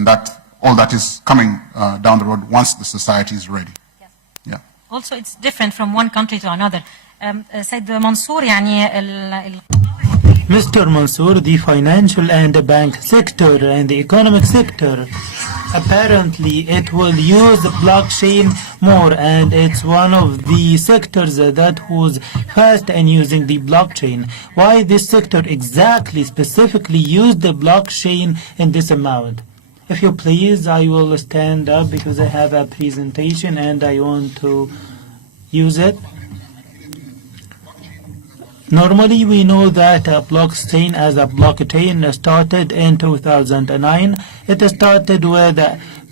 and that all that is coming down the road once the society is ready. Yes. Yeah. Also, it's different from one country to another. سيد منصور يعني Mr. Mansour, the financial and the bank sector and the economic sector, apparently it will use blockchain more, and it's one of the sectors that was fast in using the blockchain. Why this sector exactly specifically used the blockchain in this amount? If you please, I will stand up because I have a presentation and I want to use it. Normally, we know that blockchain as a blockchain started in 2009. It started with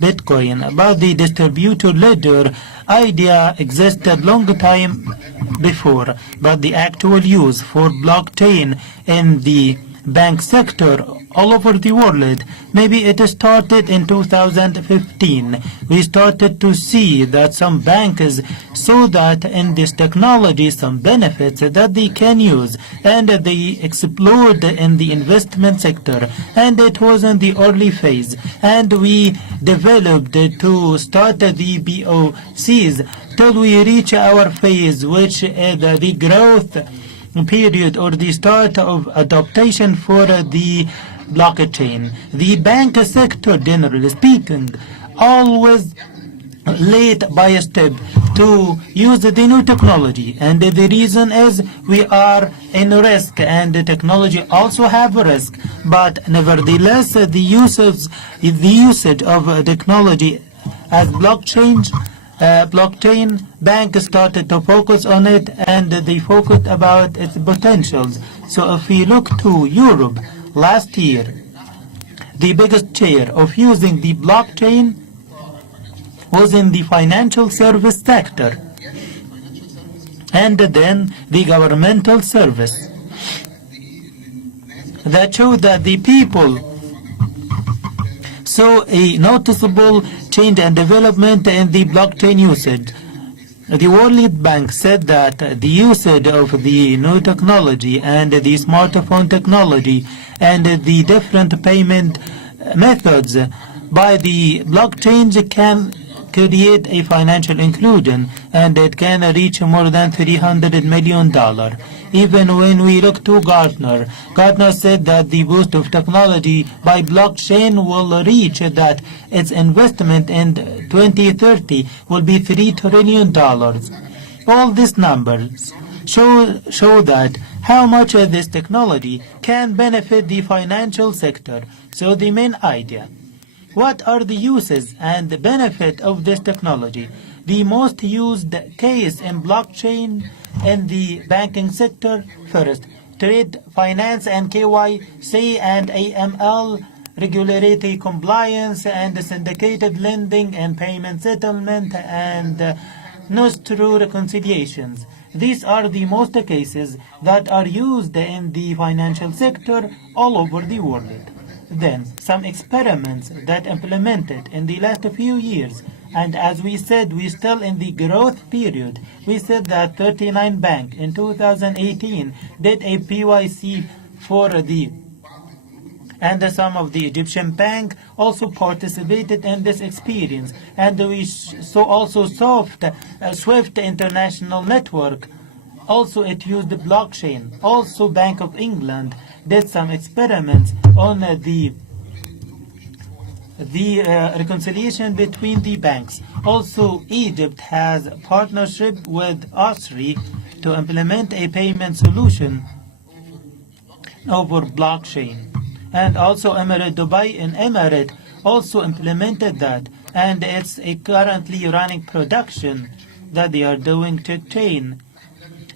Bitcoin, but the distributed ledger idea existed long time before. But the actual use for blockchain in the bank sector all over the world, maybe it started in 2015. We started to see that some banks saw that in this technology some benefits that they can use, and they explode in the investment sector, and it was in the early phase, and we developed to start the BOCs till we reach our phase, which is the growth period or the start of adaptation for the blockchain. The bank sector, generally speaking, always late by a step to use the new technology, and the reason is we are in risk, and the technology also have a risk, but nevertheless the usage of technology as blockchain bank started to focus on it, and they focused about its potentials. So if we look to Europe last year, the biggest share of using the blockchain was in the financial service sector, and then the governmental service. That showed that the people saw a noticeable change and development in the blockchain usage. The World Bank said that the usage of the new technology and the smartphone technology and the different payment methods by the blockchain can create a financial inclusion, and it can reach more than $300 million. Even when we look to Gartner said that the boost of technology by blockchain will reach that its investment in 2030 will be $3 trillion. All these numbers show that how much this technology can benefit the financial sector. So the main idea, what are the uses and the benefit of this technology? The most used case in blockchain in the banking sector, first, trade, finance, and KYC and AML, regulatory compliance, and syndicated lending and payment settlement, and Nostro reconciliations. These are the most cases that are used in the financial sector all over the world. Then, some experiments that implemented in the last few years, and as we said, we're still in the growth period. We said that 39 banks in 2018 did a PYC for and some of the Egyptian bank also participated in this experience, and we saw also Swift International Network. Also, it used the blockchain. Also, Bank of England did some experiments on the reconciliation between the banks. Also, Egypt has a partnership with Osri to implement a payment solution over blockchain. And also Emirate Dubai in Emirate also implemented that, and it's a currently running production that they are doing check-chain.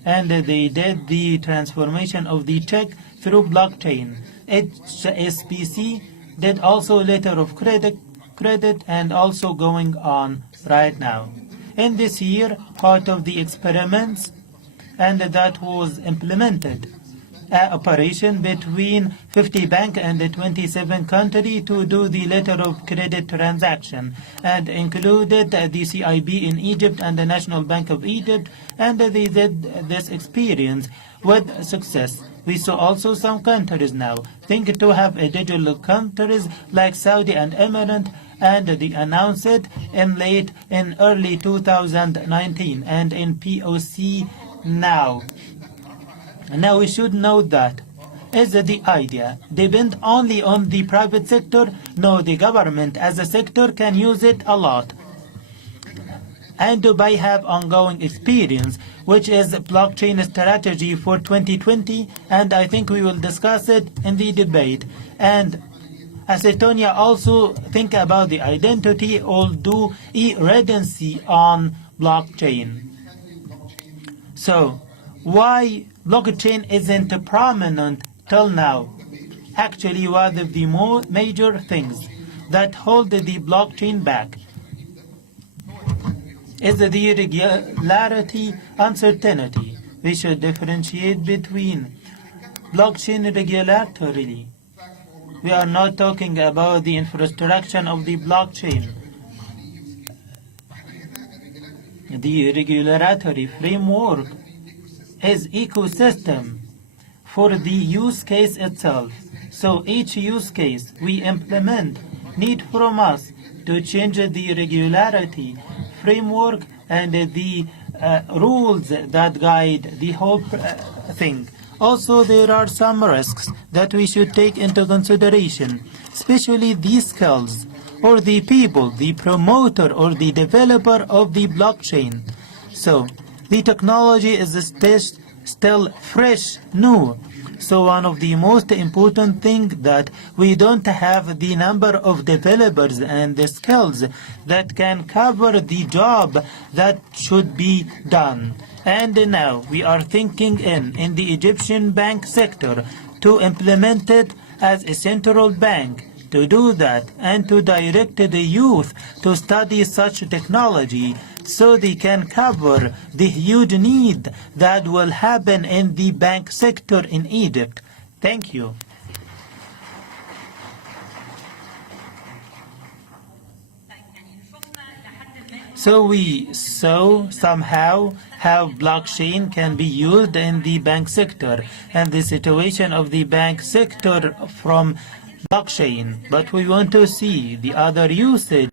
And they did the transformation of the check through blockchain. HSBC did also letter of credit and also going on right now. In this year, part of the experiments, and that was implemented, operation between 50 banks and 27 countries to do the letter of credit transaction, and included the CIB in Egypt and the National Bank of Egypt, and they did this experience with success. We saw also some countries now think to have a digital countries like Saudi and Emirates, and they announced it in early 2019 and in POC now. Now we should note that is the idea depend only on the private sector? No, the government as a sector can use it a lot. And Dubai have ongoing experience, which is blockchain strategy for 2020, and I think we will discuss it in the debate. And Estonia also think about the identity or do e-residency on blockchain. So why blockchain isn't prominent till now? Actually, one of the major things that hold the blockchain back is the regularity uncertainty. We should differentiate between blockchain regulatory. We are not talking about the infrastructure of the blockchain. The regulatory framework is ecosystem for the use case itself. So each use case we implement need from us to change the regularity framework and the rules that guide the whole thing. Also, there are some risks that we should take into consideration, especially these skills or the people, the promoter or the developer of the blockchain. So the technology is still fresh, new. So one of the most important things that we don't have the number of developers and the skills that can cover the job that should be done. And now we are thinking in the Egyptian bank sector to implement it as a central bank to do that and to direct the youth to study such technology so they can cover the huge need that will happen in the bank sector in Egypt. Thank you. So we saw somehow how blockchain can be used in the bank sector and the situation of the bank sector from blockchain, but we want to see the other usage.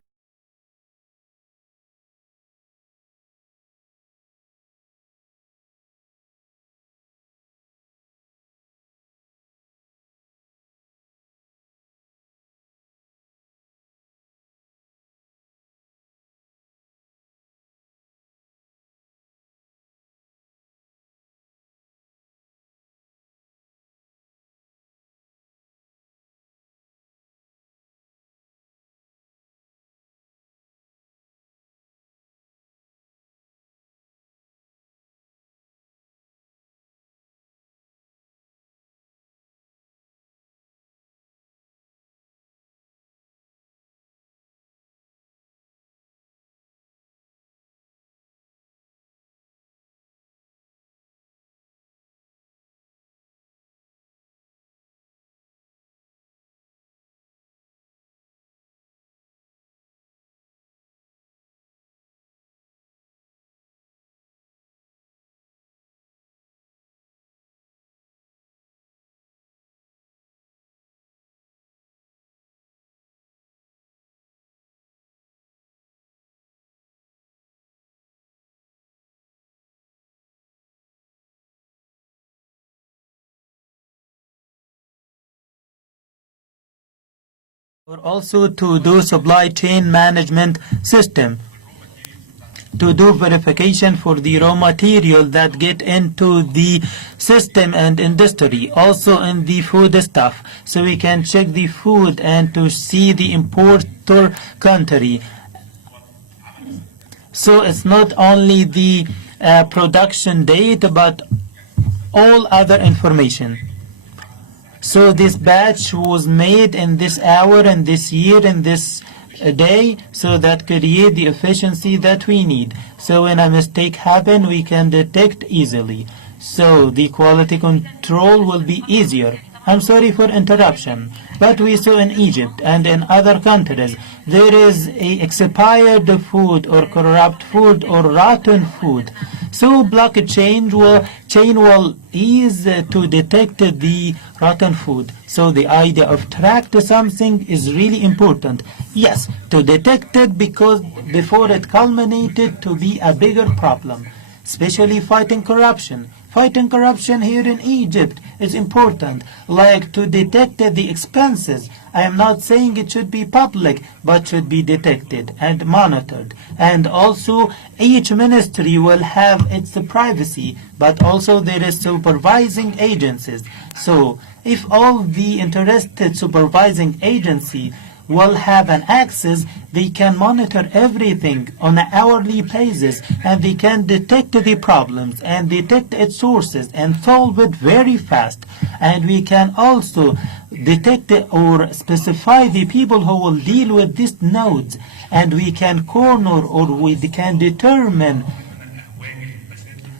Or also to do supply chain management system, to do verification for the raw material that get into the system and industry, also in the food stuff, so we can check the food and to see the importer country. So it's not only the production date, but all other information. So this batch was made in this hour and this year and this day, so that create the efficiency that we need. So when a mistake happen, we can detect easily. So the quality control will be easier. I'm sorry for interruption, but we saw in Egypt and in other countries there is a expired food or corrupt food or rotten food. So blockchain will ease to detect the rotten food. So the idea of track to something is really important. Yes, to detect it because before it culminated to be a bigger problem, especially fighting corruption. Fighting corruption here in Egypt is important, like to detect the expenses. I am not saying it should be public, but should be detected and monitored. And also, each ministry will have its privacy, but also there is supervising agencies. So, if all the interested supervising agency will have an access, they can monitor everything on an hourly basis, and they can detect the problems and detect its sources and solve it very fast. And we can also detect or specify the people who will deal with these nodes, and we can corner or we can determine,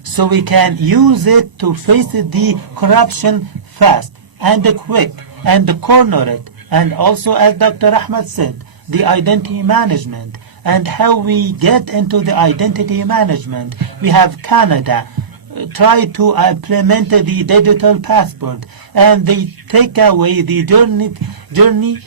so we can use it to face the corruption fast and quick and corner it. And also, as Dr. Ahmed said, the identity management and how we get into the identity management. We have Canada try to implement the digital passport, and they take away the journey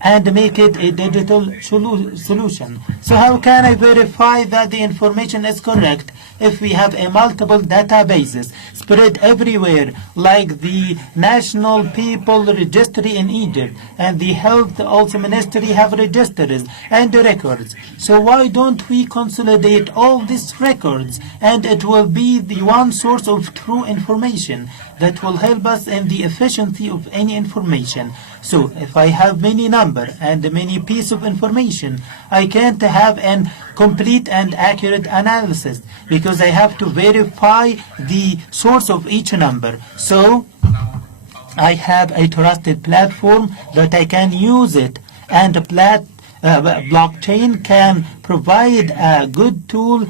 and make it a digital solution. So how can I verify that the information is correct if we have a multiple databases spread everywhere, like the National People Registry in Egypt and the Health also Ministry have registers and records? So why don't we consolidate all these records, and it will be the one source of true information that will help us in the efficiency of any information. So if I have many number and many piece of information, I can't have an complete and accurate analysis because I have to verify the source of each number. So I have a trusted platform that I can use it, and blockchain can provide a good tool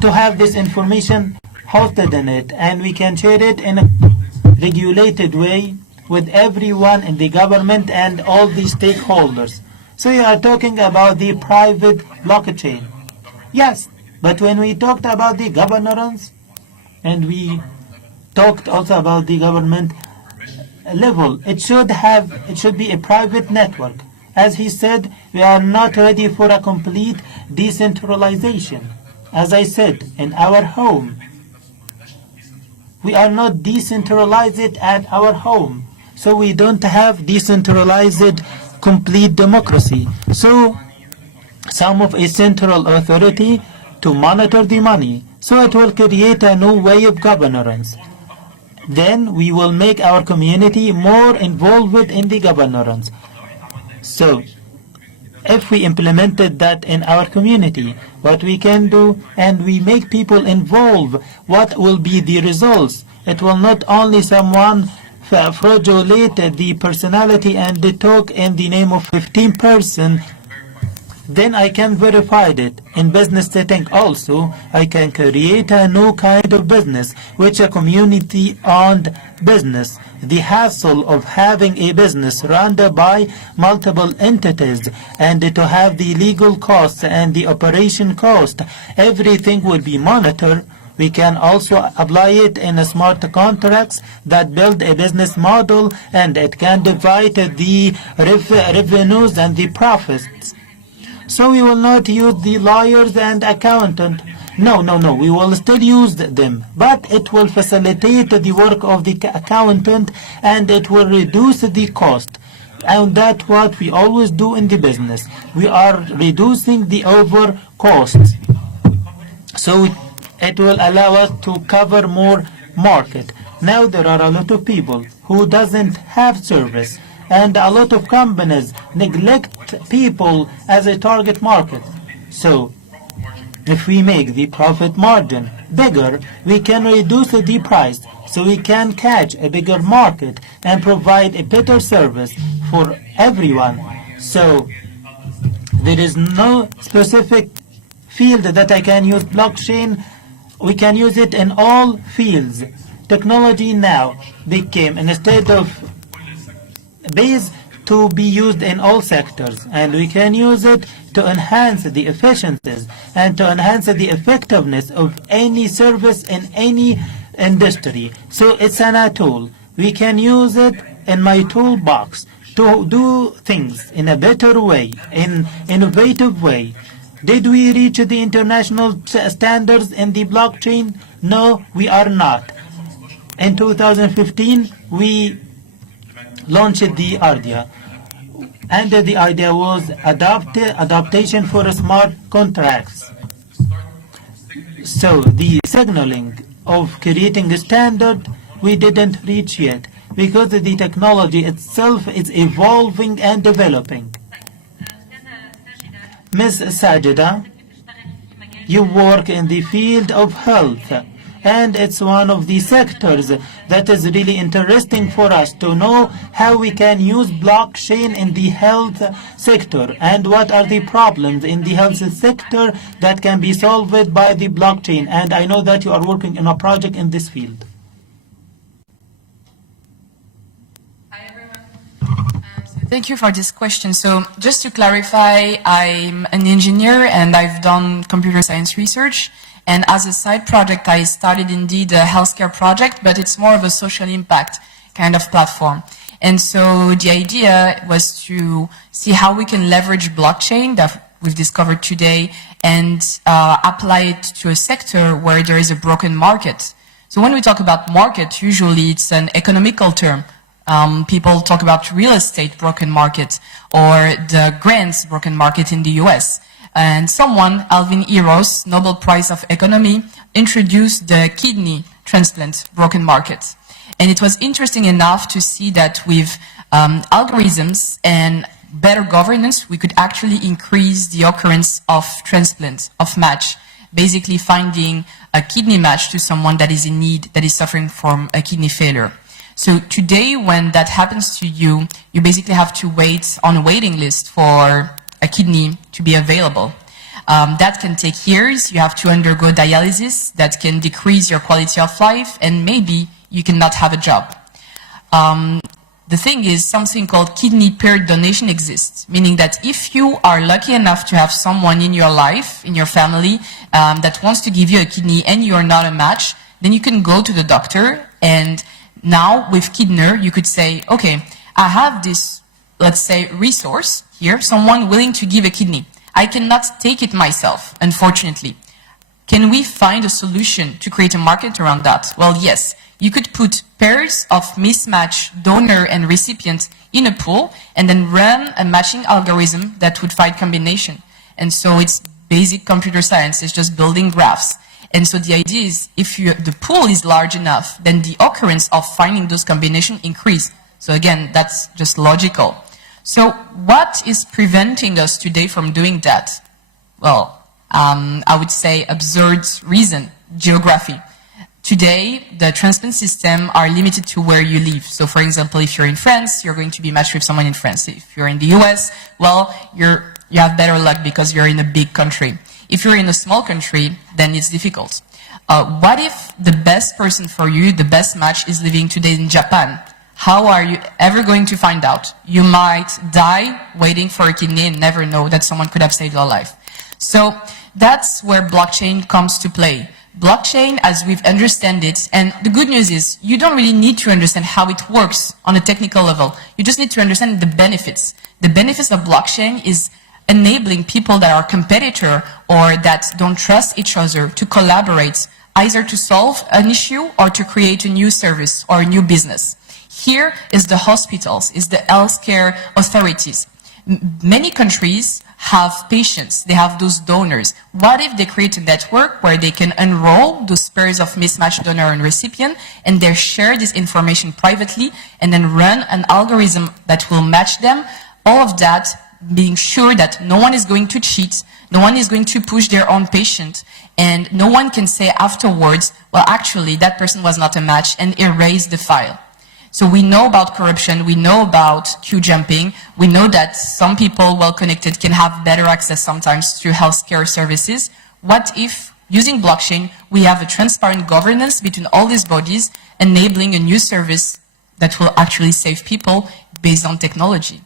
to have this information hosted in it, and we can share it in a regulated way with everyone in the government and all the stakeholders. So you are talking about the private blockchain. Yes, but when we talked about the governance, and we talked also about the government level, it should be a private network. As he said, we are not ready for a complete decentralization. As I said, in our home, we are not decentralized at our home. So we don't have decentralized complete democracy. So some of a central authority to monitor the money. So it will create a new way of governance. Then we will make our community more involved in the governance. So if we implemented that in our community, what we can do, and we make people involved, what will be the results? It will not only someone fraudulate the personality and the talk in the name of 15%, then I can verify it. In business setting also, I can create a new kind of business, which a community-owned business. The hassle of having a business run by multiple entities and to have the legal costs and the operation cost, everything will be monitored. We can also apply it in smart contracts that build a business model, and it can divide the revenues and the profits. So we will not use the lawyers and accountant. No, we will still use them, but it will facilitate the work of the accountant, and it will reduce the cost. And that's what we always do in the business. We are reducing the over costs. So it will allow us to cover more market. Now there are a lot of people who doesn't have service, and a lot of companies neglect people as a target market. So if we make the profit margin bigger, we can reduce the price, so we can catch a bigger market and provide a better service for everyone. So there is no specific field that I can use blockchain. We can use it in all fields. Technology now became, instead of based to be used in all sectors, and we can use it to enhance the efficiencies and to enhance the effectiveness of any service in any industry. So it's a tool. We can use it in my toolbox to do things in a better way, in innovative way. Did we reach the international standards in the blockchain? No, we are not. In 2015, we launched the idea, and the idea was adaptation for smart contracts. So the signaling of creating a standard we didn't reach yet, because the technology itself is evolving and developing. Ms. Sajida, you work in the field of health, and it's one of the sectors that is really interesting for us to know how we can use blockchain in the health sector and what are the problems in the health sector that can be solved by the blockchain. And I know that you are working in a project in this field. Thank you for this question. So just to clarify, I'm an engineer and I've done computer science research. And as a side project, I started indeed a healthcare project, but it's more of a social impact kind of platform. And so the idea was to see how we can leverage blockchain that we've discovered today and apply it to a sector where there is a broken market. So when we talk about market, usually it's an economical term. People talk about real estate broken market or the grants broken market in the US. And someone, Alvin Eros, Nobel Prize of Economy, introduced the kidney transplant broken market. And it was interesting enough to see that with algorithms and better governance, we could actually increase the occurrence of transplant, of match, basically finding a kidney match to someone that is in need, that is suffering from a kidney failure. So today, when that happens to you, you basically have to wait on a waiting list for a kidney to be available. That can take years. You have to undergo dialysis. That can decrease your quality of life, and maybe you cannot have a job. The thing is, something called kidney paired donation exists, meaning that if you are lucky enough to have someone in your life, in your family, that wants to give you a kidney and you are not a match, then you can go to the doctor, and now with Kidner, you could say, okay, I have this, let's say, resource here, someone willing to give a kidney. I cannot take it myself, unfortunately. Can we find a solution to create a market around that? Well, yes. You could put pairs of mismatched donor and recipient in a pool and then run a matching algorithm that would find combination. And so it's basic computer science. It's just building graphs. And so the idea is if the pool is large enough, then the occurrence of finding those combinations increase. So again, that's just logical. So what is preventing us today from doing that? Well, I would say absurd reason, geography. Today, the transplant system are limited to where you live. So for example, if you're in France, you're going to be matched with someone in France. If you're in the US, well, you have better luck because you're in a big country. If you're in a small country, then it's difficult. What if the best person for you, the best match, is living today in Japan? How are you ever going to find out? You might die waiting for a kidney and never know that someone could have saved your life. So that's where blockchain comes to play. Blockchain, as we've understand it, and the good news is you don't really need to understand how it works on a technical level. You just need to understand the benefits. The benefits of blockchain is enabling people that are competitor or that don't trust each other to collaborate, either to solve an issue or to create a new service or a new business. Here is the hospitals, is the healthcare authorities. Many countries have patients, they have those donors. What if they create a network where they can enroll those pairs of mismatched donor and recipient and they share this information privately and then run an algorithm that will match them? All of that being sure that no one is going to cheat, no one is going to push their own patient, and no one can say afterwards, well, actually, that person was not a match, and erase the file. So we know about corruption, we know about queue jumping, we know that some people well-connected can have better access sometimes to healthcare services. What if, using blockchain, we have a transparent governance between all these bodies, enabling a new service that will actually save people based on technology?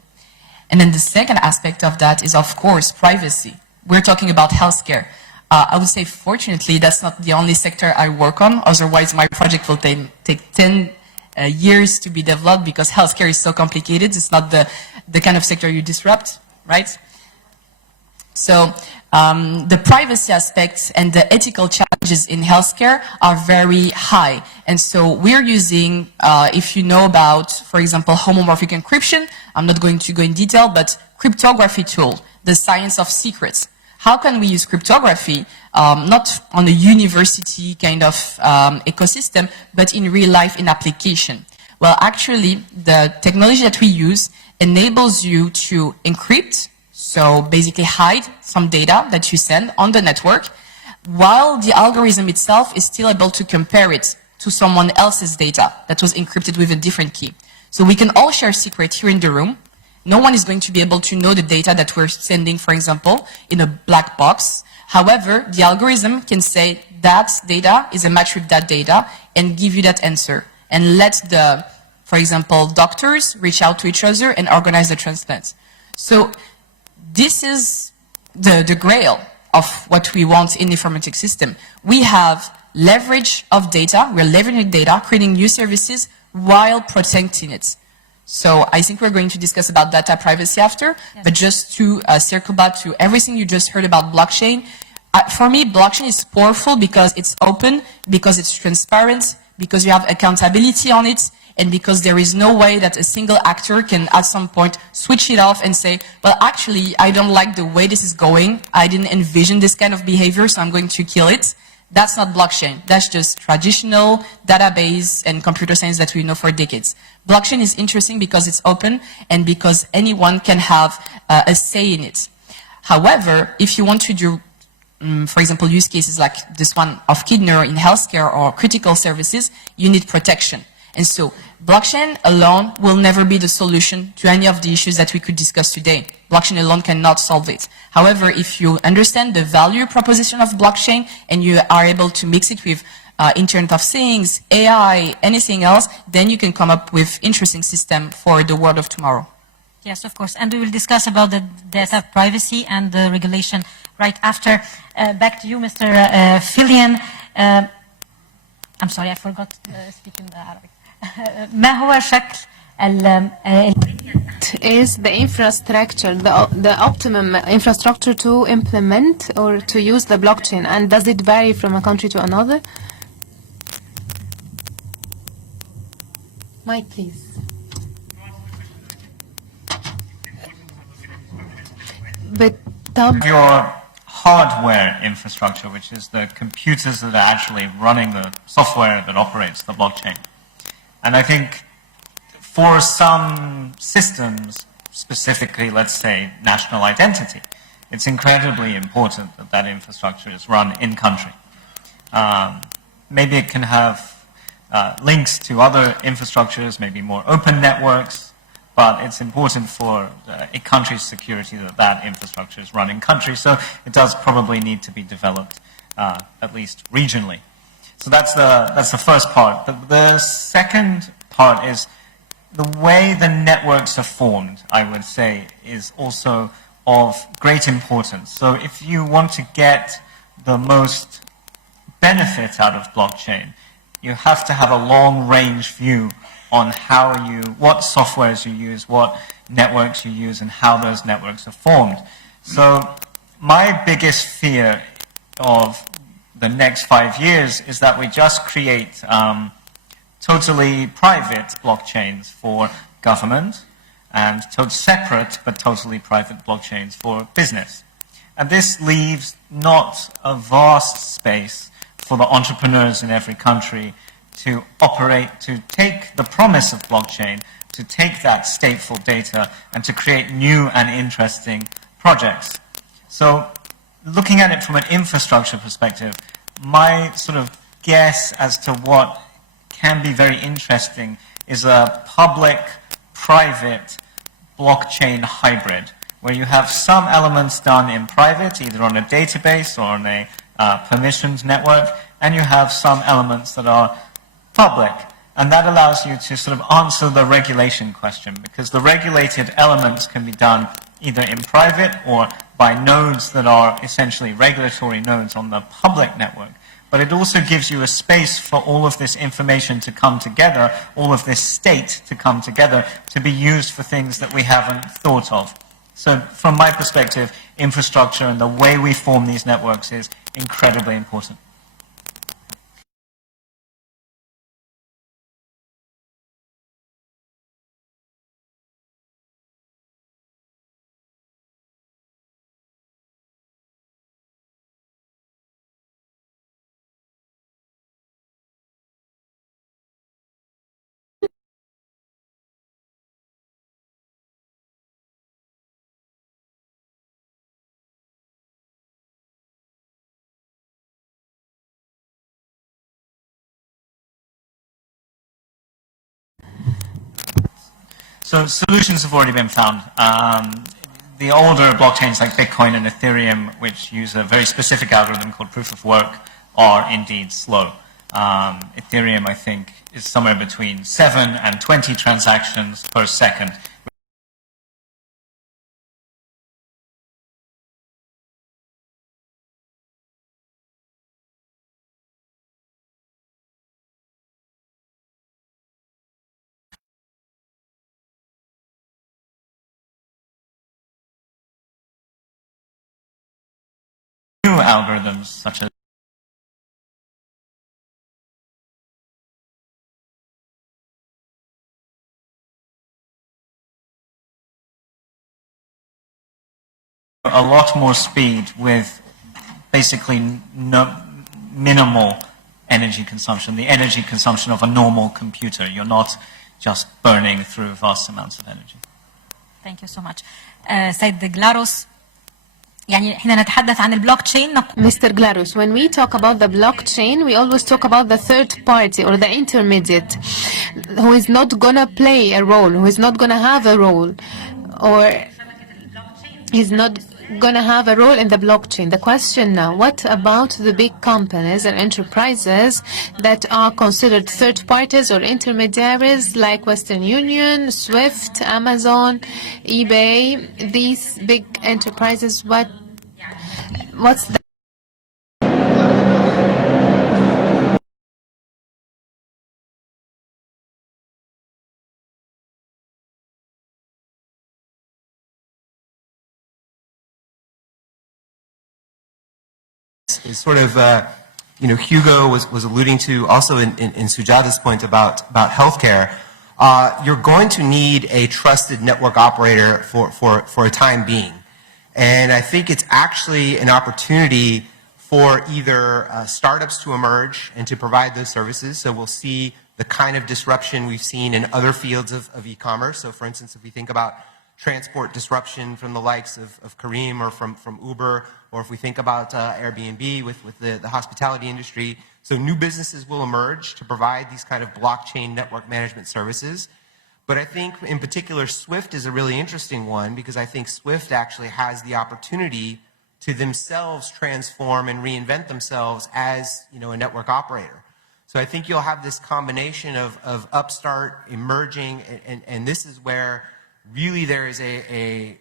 And then the second aspect of that is, of course, privacy. We're talking about healthcare. I would say, fortunately, that's not the only sector I work on. Otherwise, my project will take 10 years to be developed because healthcare is so complicated. It's not the kind of sector you disrupt, right? So the privacy aspects and the ethical challenges in healthcare are very high. And so we're using, if you know about, for example, homomorphic encryption, I'm not going to go in detail, but cryptography tool, the science of secrets. How can we use cryptography, not on a university kind of ecosystem, but in real life in application? Well, actually, the technology that we use enables you to encrypt, so basically hide some data that you send on the network, while the algorithm itself is still able to compare it to someone else's data that was encrypted with a different key. So we can all share secret here in the room. No one is going to be able to know the data that we're sending, for example, in a black box. However, the algorithm can say that data is a match with that data and give you that answer. And let the, for example, doctors reach out to each other and organize the transplant. So this is the grail of what we want in the informatics system. We have leverage of data, we're leveraging data, creating new services while protecting it. So I think we're going to discuss about data privacy after, yes. But just to circle back to everything you just heard about blockchain, for me, blockchain is powerful because it's open, because it's transparent, because you have accountability on it, and because there is no way that a single actor can at some point switch it off and say, well, actually, I don't like the way this is going. I didn't envision this kind of behavior, so I'm going to kill it. That's not blockchain. That's just traditional database and computer science that we know for decades. Blockchain is interesting because it's open and because anyone can have a say in it. However, if you want to do, for example, use cases like this one of kidney in healthcare or critical services, you need protection. And so blockchain alone will never be the solution to any of the issues that we could discuss today. Blockchain alone cannot solve it. However, if you understand the value proposition of blockchain and you are able to mix it with Internet of Things, AI, anything else, then you can come up with interesting system for the world of tomorrow. Yes, of course. And we will discuss about the data privacy and the regulation right after. Back to you, Mr. Filian. I'm sorry, I forgot speaking Arabic. ما هو شكل is the infrastructure, the optimum infrastructure to implement or to use the blockchain, and does it vary from a country to another? Mike, please. But your hardware infrastructure, which is the computers that are actually running the software that operates the blockchain. And I think for some systems, specifically, let's say, national identity, it's incredibly important that that infrastructure is run in country. Maybe it can have links to other infrastructures, maybe more open networks, but it's important for a country's security that that infrastructure is run in country, so it does probably need to be developed, at least regionally. So that's the first part. The second part is the way the networks are formed, I would say, is also of great importance. So if you want to get the most benefit out of blockchain, you have to have a long-range view on what softwares you use, what networks you use, and how those networks are formed. So my biggest fear of the next 5 years is that we just create totally private blockchains for government and separate but totally private blockchains for business. And this leaves not a vast space for the entrepreneurs in every country to operate, to take the promise of blockchain, to take that stateful data and to create new and interesting projects. So looking at it from an infrastructure perspective, my sort of guess as to what can be very interesting is a public-private blockchain hybrid, where you have some elements done in private, either on a database or on a permissioned network, and you have some elements that are public. And that allows you to sort of answer the regulation question, because the regulated elements can be done either in private or by nodes that are essentially regulatory nodes on the public network. But it also gives you a space for all of this information to come together, all of this state to come together, to be used for things that we haven't thought of. So from my perspective, infrastructure and the way we form these networks is incredibly important. So solutions have already been found. The older blockchains like Bitcoin and Ethereum, which use a very specific algorithm called proof of work, are indeed slow. Ethereum, I think, is somewhere between 7 and 20 transactions per second. New algorithms such as a lot more speed with basically minimal energy consumption, the energy consumption of a normal computer. You're not just burning through vast amounts of energy. Thank you so much. سيد جلاروس يعني حين نتحدث عن البلوكتشين Mr. Glaros, when we talk about the blockchain, we always talk about the third party or the intermediate who is not going to play a role, who is not going to have a role, or is not going to have a role in the blockchain. The question now, what about the big companies and enterprises that are considered third parties or intermediaries like Western Union, SWIFT, Amazon, eBay, these big enterprises, what's the is sort of, Hugo was alluding to also in Sajida's point about healthcare. You're going to need a trusted network operator for a time being. And I think it's actually an opportunity for either startups to emerge and to provide those services. So we'll see the kind of disruption we've seen in other fields of e-commerce. So for instance, if we think about transport disruption from the likes of Careem or from Uber, or if we think about Airbnb with the hospitality industry. So new businesses will emerge to provide these kind of blockchain network management services. But I think in particular SWIFT is a really interesting one, because I think SWIFT actually has the opportunity to themselves transform and reinvent themselves as a network operator. So I think you'll have this combination of upstart, emerging, and this is where really there is a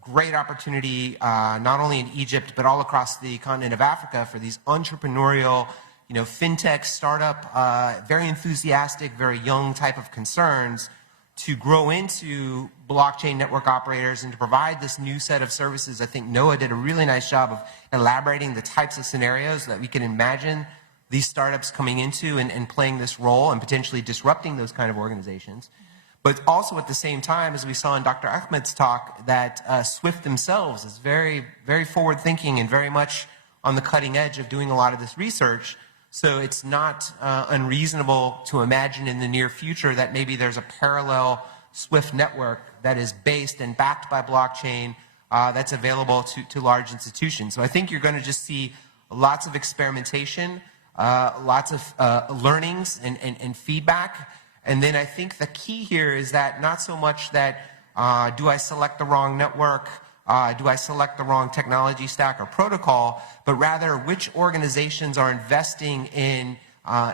great opportunity, not only in Egypt, but all across the continent of Africa for these entrepreneurial, fintech, startup, very enthusiastic, very young type of concerns to grow into blockchain network operators and to provide this new set of services. I think Noah did a really nice job of elaborating the types of scenarios that we can imagine these startups coming into and playing this role and potentially disrupting those kind of organizations. But also at the same time, as we saw in Dr. Ahmed's talk, that SWIFT themselves is very, very forward-thinking and very much on the cutting edge of doing a lot of this research. So it's not unreasonable to imagine in the near future that maybe there's a parallel SWIFT network that is based and backed by blockchain that's available to large institutions. So I think you're going to just see lots of experimentation, lots of learnings and feedback. And then I think the key here is that not so much that do I select the wrong network, do I select the wrong technology stack or protocol, but rather which organizations are investing in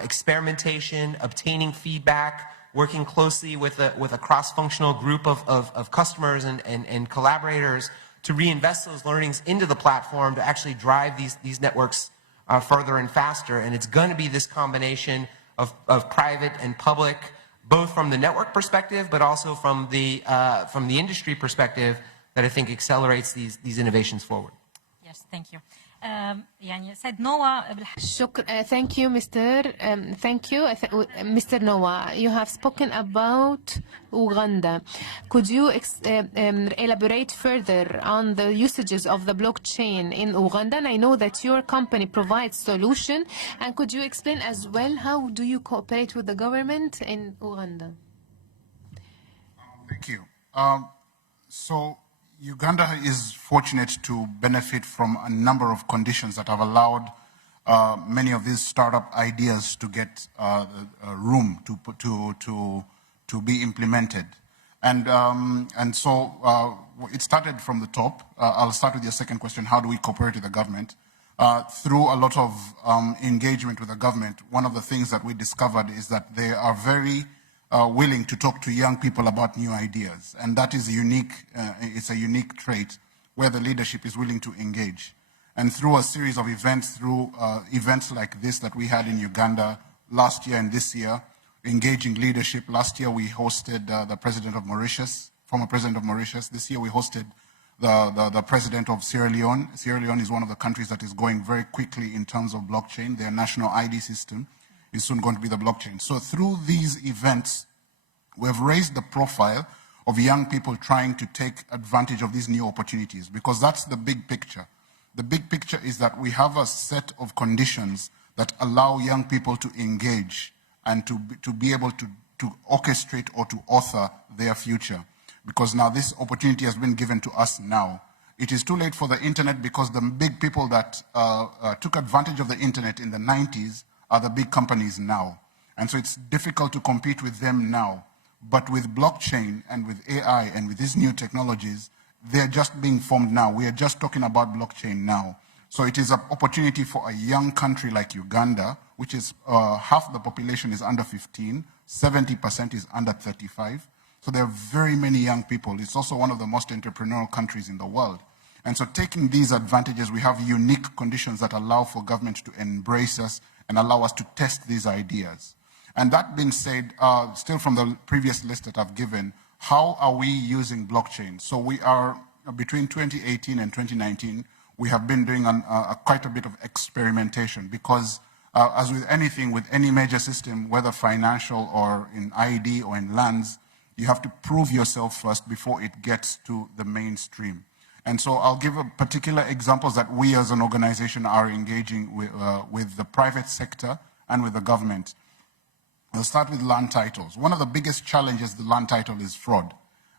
experimentation, obtaining feedback, working closely with a cross-functional group of customers and collaborators to reinvest those learnings into the platform to actually drive these networks further and faster. And it's going to be this combination of private and public, both from the network perspective, but also from the industry perspective, that I think accelerates these innovations forward. Yes, thank you. يعني سيد نوا Thank you, Mr. Noah. You have spoken about Uganda. Could you elaborate further on the usages of the blockchain in Uganda? And I know that your company provides solution. And could you explain as well how do you cooperate with the government in Uganda? Thank you. So Uganda is fortunate to benefit from a number of conditions that have allowed many of these startup ideas to get room to be implemented. And so it started from the top. I'll start with your second question, how do we cooperate with the government? Through a lot of engagement with the government, one of the things that we discovered is that they are very willing to talk to young people about new ideas. And that is unique, it's a unique trait where the leadership is willing to engage. And through a series of events, through events like this that we had in Uganda last year and this year, engaging leadership. Last year we hosted the president of Mauritius, former president of Mauritius. This year we hosted the president of Sierra Leone. Sierra Leone is one of the countries that is going very quickly in terms of blockchain. Their national ID system is soon going to be the blockchain. So through these events, we have raised the profile of young people trying to take advantage of these new opportunities, because that's the big picture. The big picture is that we have a set of conditions that allow young people to engage and to be able to orchestrate or to author their future. Because now this opportunity has been given to us now. It is too late for the internet, because the big people that took advantage of the internet in the 90s are the big companies now. And so it's difficult to compete with them now. But with blockchain and with AI and with these new technologies, they're just being formed now. We are just talking about blockchain now. So it is an opportunity for a young country like Uganda, which is half the population is under 15, 70% is under 35. So there are very many young people. It's also one of the most entrepreneurial countries in the world. And so taking these advantages, we have unique conditions that allow for government to embrace us and allow us to test these ideas. And that being said, still from the previous list that I've given, how are we using blockchain? So we are, between 2018 and 2019, we have been doing quite a bit of experimentation, because as with anything, with any major system, whether financial or in ID or in lands, you have to prove yourself first before it gets to the mainstream. And so I'll give a particular examples that we as an organization are engaging with the private sector and with the government. I'll start with land titles. One of the biggest challenges with land title is fraud.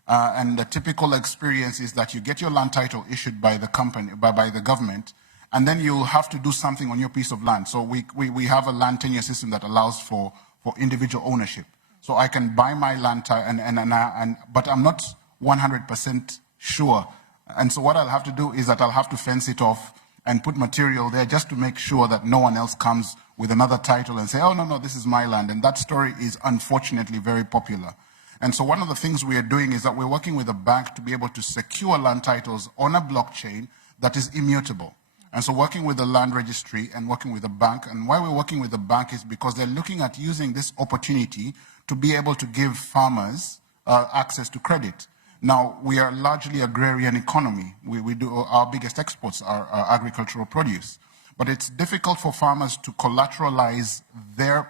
And the typical experience is that you get your land title issued by the company, by the government, and then you have to do something on your piece of land. So we have a land tenure system that allows for individual ownership. So I can buy my land title, but I'm not 100% sure. And so what I'll have to do is that I'll have to fence it off and put material there just to make sure that no one else comes with another title and say, oh, no, this is my land. And that story is unfortunately very popular. And so one of the things we are doing is that we're working with a bank to be able to secure land titles on a blockchain that is immutable. And so working with the land registry and working with the bank, and why we're working with the bank is because they're looking at using this opportunity to be able to give farmers access to credit. Now, we are largely agrarian economy. We do, our biggest exports are agricultural produce. But it's difficult for farmers to collateralize their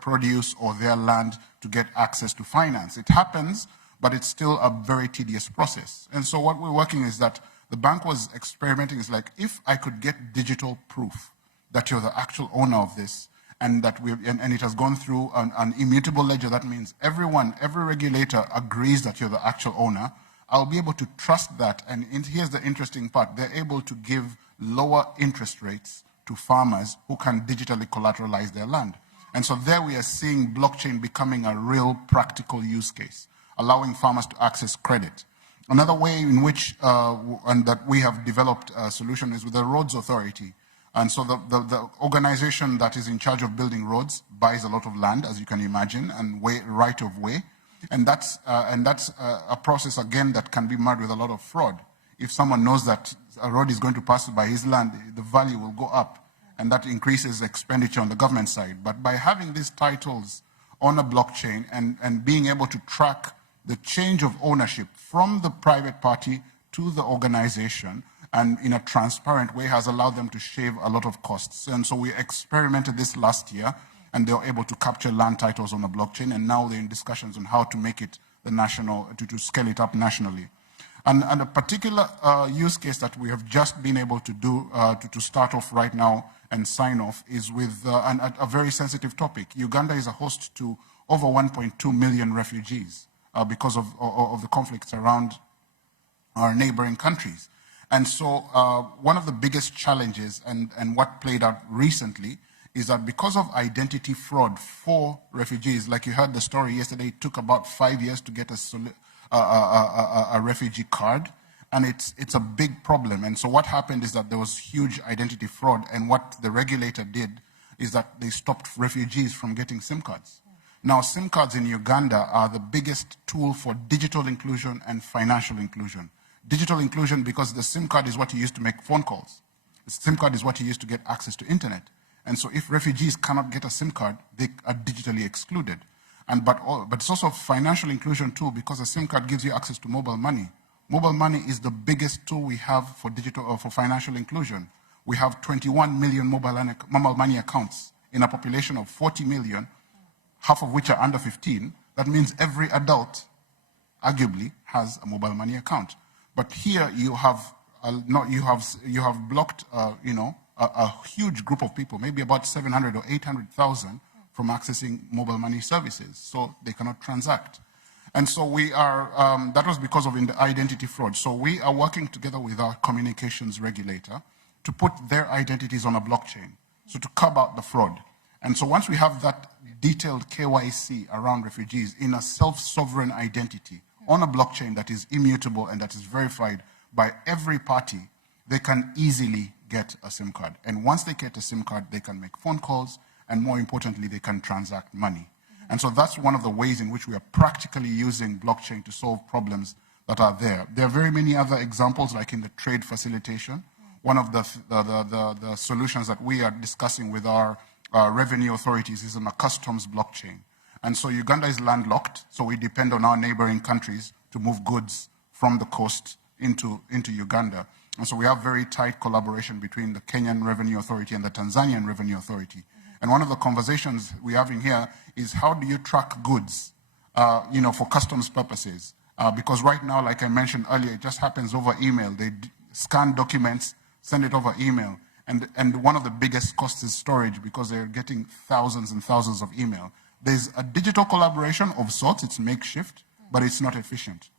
produce or their land to get access to finance. It happens, but it's still a very tedious process. And so what we're working is that the bank was experimenting is like, if I could get digital proof that you're the actual owner of this, and that and it has gone through an immutable ledger, that means every regulator agrees that you're the actual owner, I'll be able to trust that. And here's the interesting part, they're able to give lower interest rates to farmers who can digitally collateralize their land. And so there we are seeing blockchain becoming a real practical use case, allowing farmers to access credit. Another way in which, and that we have developed a solution is with the Roads Authority. And so the organization that is in charge of building roads buys a lot of land, as you can imagine, and right of way. And that's a process, again, that can be marred with a lot of fraud. If someone knows that a road is going to pass by his land, the value will go up, and that increases expenditure on the government side. But by having these titles on a blockchain and being able to track the change of ownership from the private party to the organization, and in a transparent way, has allowed them to shave a lot of costs. And so we experimented this last year, and they were able to capture land titles on the blockchain, and now they're in discussions on how to make it the national, to scale it up nationally. And a particular use case that we have just been able to do, to start off right now and sign off, is with a very sensitive topic. Uganda is a host to over 1.2 million refugees because of the conflicts around our neighboring countries. And so one of the biggest challenges, and what played out recently, is that because of identity fraud for refugees, like you heard the story yesterday, it took about 5 years to get a refugee card, and it's a big problem. And so what happened is that there was huge identity fraud, and what the regulator did is that they stopped refugees from getting SIM cards. Now, SIM cards in Uganda are the biggest tool for digital inclusion and financial inclusion. Digital inclusion because the SIM card is what you use to make phone calls. The SIM card is what you use to get access to internet. And so if refugees cannot get a SIM card, they are digitally excluded. But it's also financial inclusion too, because a SIM card gives you access to mobile money. Mobile money is the biggest tool we have for digital or for financial inclusion. We have 21 million mobile money accounts in a population of 40 million, half of which are under 15. That means every adult, arguably, has a mobile money account. But here you have blocked a huge group of people, maybe about 700 or 800,000, from accessing mobile money services, so they cannot transact. And so we are, that was because of identity fraud. So we are working together with our communications regulator to put their identities on a blockchain, so to curb out the fraud. And so once we have that detailed KYC around refugees in a self-sovereign identity on a blockchain that is immutable and that is verified by every party, they can easily get a SIM card. And once they get a SIM card, they can make phone calls, and more importantly, they can transact money. And so that's one of the ways in which we are practically using blockchain to solve problems that are there. There are very many other examples, like in the trade facilitation. One of the solutions that we are discussing with our revenue authorities is on a customs blockchain. And so Uganda is landlocked, so we depend on our neighboring countries to move goods from the coast into Uganda. And so we have very tight collaboration between the Kenyan Revenue Authority and the Tanzanian Revenue Authority. And one of the conversations we're having here is how do you track goods, for customs purposes? Because right now, like I mentioned earlier, it just happens over email. They scan documents, send it over email. And one of the biggest costs is storage, because they're getting thousands and thousands of email. There's a digital collaboration of sorts. It's makeshift, but it's not efficient.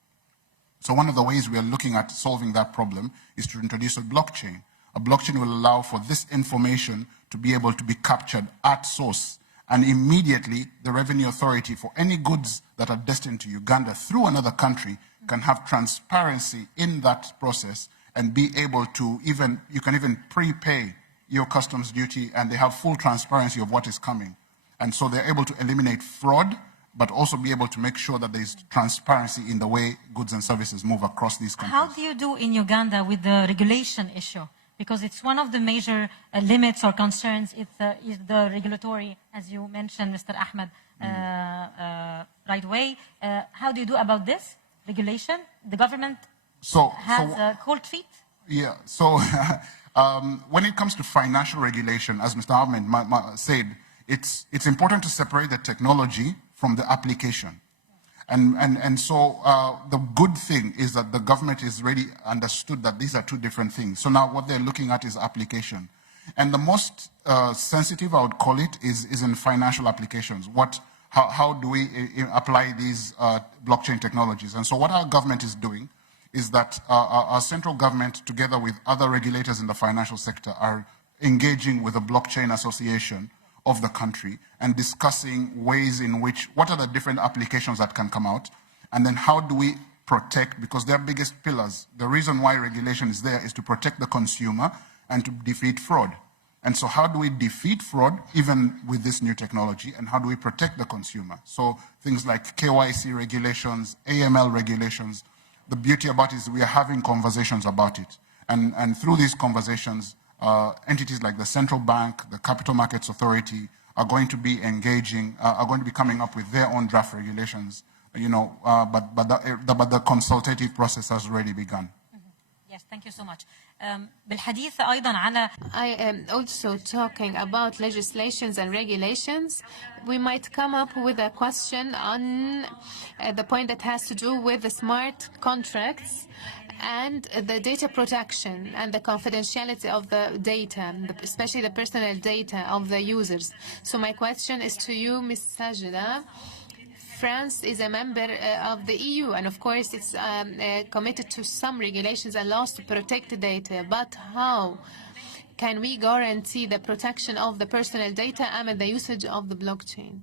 So one of the ways we are looking at solving that problem is to introduce a blockchain. A blockchain will allow for this information to be able to be captured at source. And immediately, the revenue authority, for any goods that are destined to Uganda through another country, can have transparency in that process and be able to you can even prepay your customs duty, and they have full transparency of what is coming. And so they're able to eliminate fraud, but also be able to make sure that there's transparency in the way goods and services move across these countries. How do you do in Uganda with the regulation issue? Because it's one of the major limits or concerns is the regulatory, as you mentioned, Mr. Ahmed, right away. How do you do about this regulation? The government has cold feet? Yeah, so when it comes to financial regulation, as Mr. Ahmed said, it's important to separate the technology from the application. And so the good thing is that the government has really understood that these are two different things. So now what they're looking at is application. And the most sensitive, I would call it, is in financial applications. How do we apply these blockchain technologies? And so what our government is doing is that our central government, together with other regulators in the financial sector, are engaging with a blockchain association of the country and discussing ways in which, what are the different applications that can come out, and then how do we protect, because they're biggest pillars. The reason why regulation is there is to protect the consumer and to defeat fraud. And so how do we defeat fraud even with this new technology, and how do we protect the consumer? So things like KYC regulations, AML regulations, the beauty about it is we are having conversations about it. And through these conversations, entities like the central bank, the Capital Markets Authority are going to be engaging, are going to be coming up with their own draft regulations, but the consultative process has already begun. Yes, thank you so much. بالحديث أيضا على I am also talking about legislations and regulations. We might come up with a question on the point that has to do with the smart contracts and the data protection and the confidentiality of the data, especially the personal data of the users. So my question is to you, Ms. Sajida. France is a member of the EU, and of course it's committed to some regulations and laws to protect the data. But how can we guarantee the protection of the personal data and the usage of the blockchain?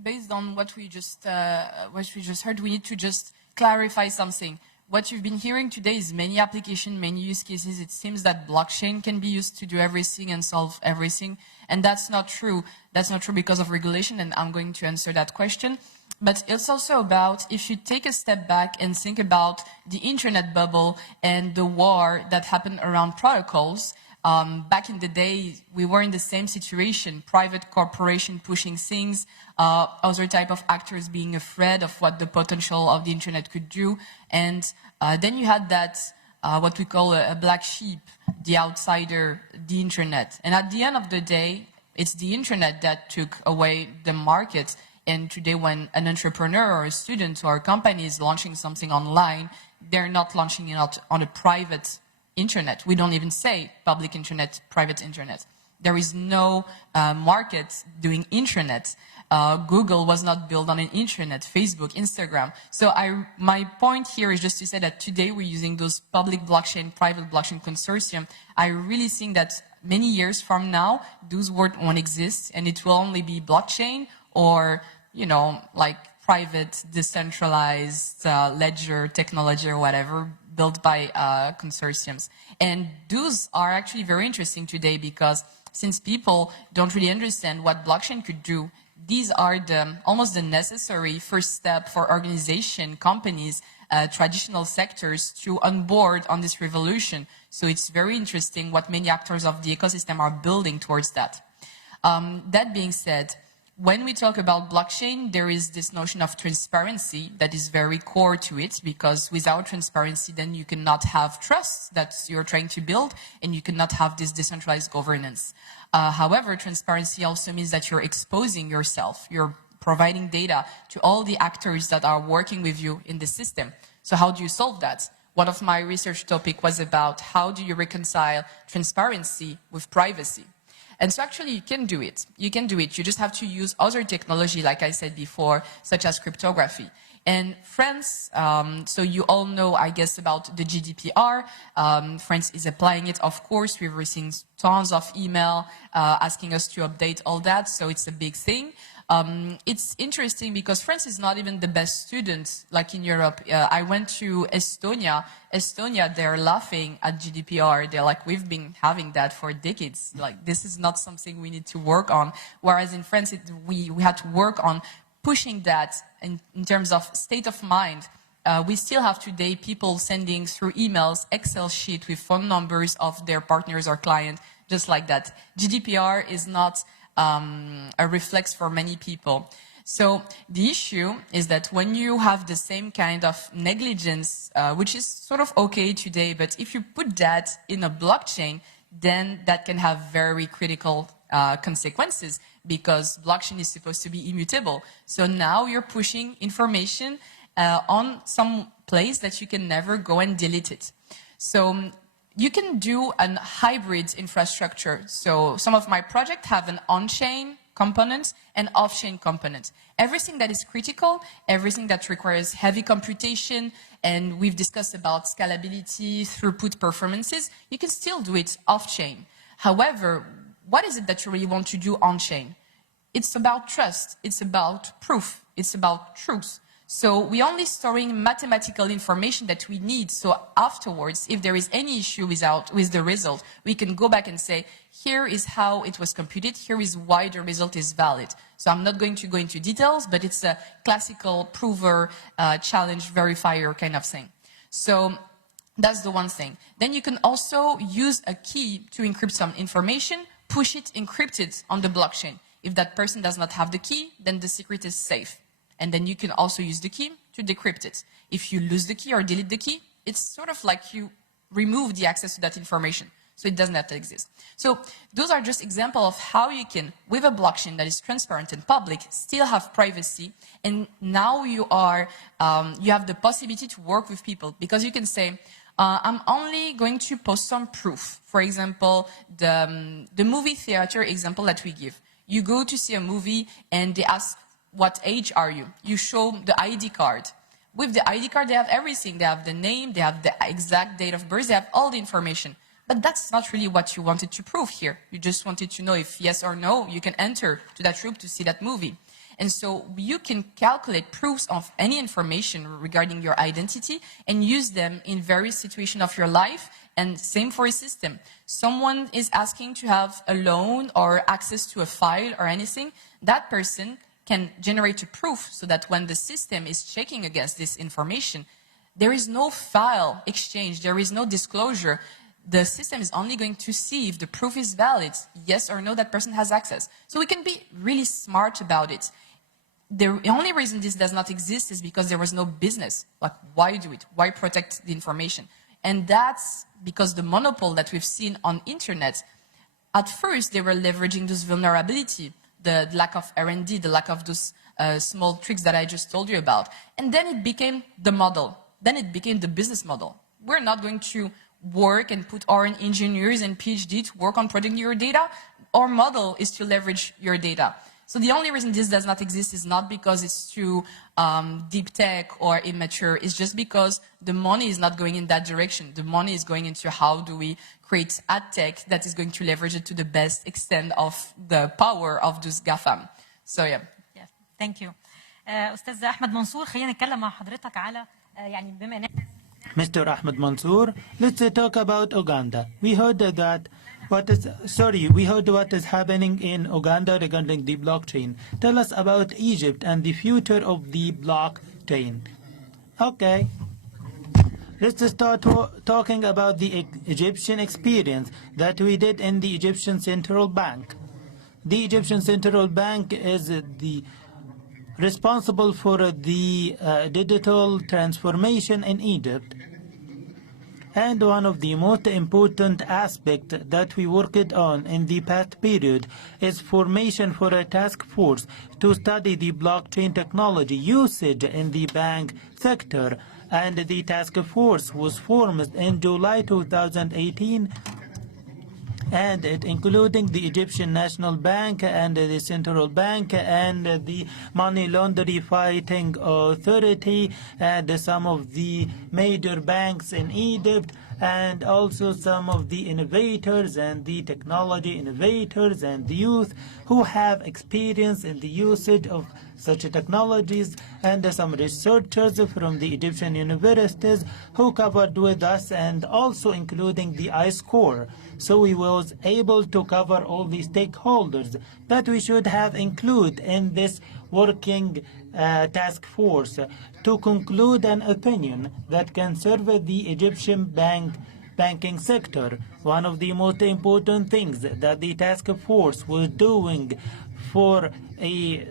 Based on what we just heard, we need to just clarify something. What you've been hearing today is many applications, many use cases. It seems that blockchain can be used to do everything and solve everything. And that's not true. That's not true because of regulation, and I'm going to answer that question. But it's also about, if you take a step back and think about the internet bubble and the war that happened around protocols, back in the day, we were in the same situation, private corporation pushing things, other type of actors being afraid of what the potential of the internet could do. And then you had that, what we call a black sheep, the outsider, the internet. And at the end of the day, it's the internet that took away the market. And today when an entrepreneur or a student or a company is launching something online, they're not launching it on a private internet. We don't even say public internet, private internet. There is no market doing internet. Google was not built on an internet, Facebook, Instagram. So my point here is just to say that today we're using those public blockchain, private blockchain consortium. I really think that many years from now, those words won't exist, and it will only be blockchain or, like private, decentralized ledger technology or whatever, built by consortiums. And those are actually very interesting today because since people don't really understand what blockchain could do, these are almost the necessary first step for organization, companies, traditional sectors to onboard on this revolution. So it's very interesting what many actors of the ecosystem are building towards that. That being said, when we talk about blockchain, there is this notion of transparency that is very core to it, because without transparency, then you cannot have trust that you're trying to build, and you cannot have this decentralized governance. However, transparency also means that you're exposing yourself. You're providing data to all the actors that are working with you in the system. So how do you solve that? One of my research topics was about how do you reconcile transparency with privacy. And so actually you can do it. You can do it. You just have to use other technology, like I said before, such as cryptography. And France, so you all know, I guess, about the GDPR. France is applying it, of course. We've received tons of email asking us to update all that, so it's a big thing. It's interesting because France is not even the best student, like in Europe. I went to Estonia. Estonia, they're laughing at GDPR. They're like, we've been having that for decades. Like, this is not something we need to work on. Whereas in France, we had to work on pushing that in terms of state of mind. We still have today people sending through emails, Excel sheet with phone numbers of their partners or clients, just like that. GDPR is not a reflex for many people. So the issue is that when you have the same kind of negligence, which is sort of okay today, but if you put that in a blockchain, then that can have very critical consequences, because blockchain is supposed to be immutable. So now you're pushing information on some place that you can never go and delete it. So you can do a hybrid infrastructure. So some of my projects have an on-chain component and off-chain component. Everything that is critical, everything that requires heavy computation, and we've discussed about scalability, throughput performances, you can still do it off-chain. However, what is it that you really want to do on-chain? It's about trust. It's about proof. It's about truth. So we're only storing mathematical information that we need. So afterwards, if there is any issue with the result, we can go back and say, here is how it was computed, here is why the result is valid. So I'm not going to go into details, but it's a classical prover, challenge, verifier kind of thing. So that's the one thing. Then you can also use a key to encrypt some information, push it encrypted on the blockchain. If that person does not have the key, then the secret is safe. And then you can also use the key to decrypt it. If you lose the key or delete the key, it's sort of like you remove the access to that information. So it doesn't have to exist. So those are just examples of how you can, with a blockchain that is transparent and public, still have privacy. And now you have the possibility to work with people, because you can say, I'm only going to post some proof. For example, the movie theater example that we give. You go to see a movie and they ask, what age are you? You show the ID card. With the ID card, they have everything. They have the name, they have the exact date of birth, they have all the information. But that's not really what you wanted to prove here. You just wanted to know if yes or no, you can enter to that room to see that movie. And so you can calculate proofs of any information regarding your identity and use them in various situations of your life. And same for a system. Someone is asking to have a loan or access to a file or anything. That person can generate a proof so that when the system is checking against this information, there is no file exchange, there is no disclosure. The system is only going to see if the proof is valid, yes or no, that person has access. So we can be really smart about it. The only reason this does not exist is because there was no business. Like, why do it? Why protect the information? And that's because the monopoly that we've seen on internet, at first they were leveraging this vulnerability, the lack of R&D, the lack of those small tricks that I just told you about. And then it became the model. Then it became the business model. We're not going to work and put our engineers and PhD to work on protecting your data. Our model is to leverage your data. So the only reason this does not exist is not because it's too deep tech or immature. It's just because the money is not going in that direction. The money is going into how do we create ad tech that is going to leverage it to the best extent of the power of those GAFAM. So yeah. Yes, thank you. أستاذ أحمد منصور, خلينا نتكلم مع حضرتك على يعني بما إن Mr. Ahmed Mansour, let's talk about Uganda. We heard what is happening in Uganda regarding the blockchain. Tell us about Egypt and the future of the blockchain. Okay. Let's start talking about the Egyptian experience that we did in the Egyptian Central Bank. The Egyptian Central Bank is the responsible for the digital transformation in Egypt. And one of the most important aspects that we worked on in the past period is formation for a task force to study the blockchain technology usage in the bank sector. And the task force was formed in July 2018, and it including the Egyptian National Bank and the Central Bank and the Money Laundering Fighting Authority and some of the major banks in Egypt, and also some of the innovators and the technology innovators and the youth who have experience in the usage of such technologies, and some researchers from the Egyptian universities who covered with us, and also including the iScore. So we was able to cover all the stakeholders that we should have included in this working task force to conclude an opinion that can serve the Egyptian banking sector. One of the most important things that the task force was doing for a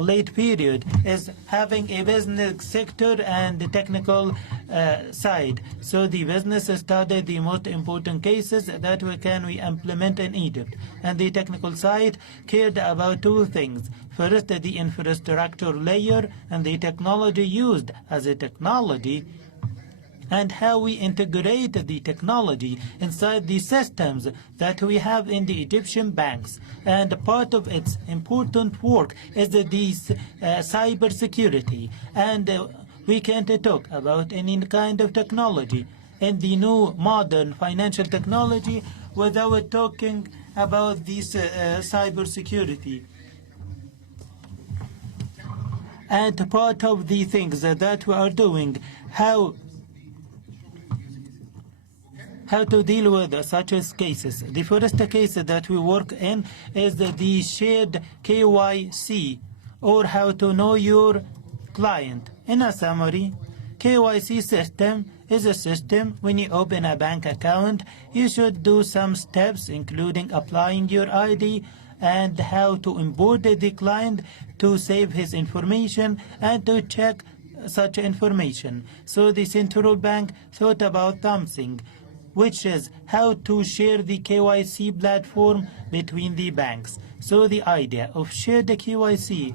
late period is having a business sector and the technical side. So the business studied the most important cases that we implement in Egypt. And the technical side cared about two things. First, the infrastructure layer and the technology used as a technology, and how we integrate the technology inside the systems that we have in the Egyptian banks. And part of its important work is the cyber security. And we can't talk about any kind of technology in the new modern financial technology without talking about this cyber security. And part of the things that we are doing, how to deal with such as cases. The first case that we work in is the shared KYC, or how to know your client. In a summary, KYC system is a system when you open a bank account, you should do some steps including applying your ID and how to onboard the client to save his information and to check such information. So the central bank thought about something, which is how to share the KYC platform between the banks. So the idea of shared KYC,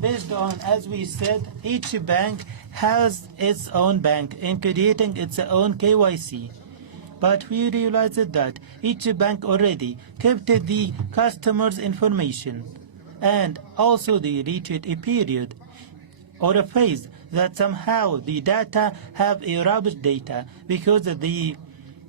based on, as we said, each bank has its own bank in creating its own KYC. But we realized that each bank already kept the customer's information, and also they reached a period or a phase that somehow the data have a rubbish data because the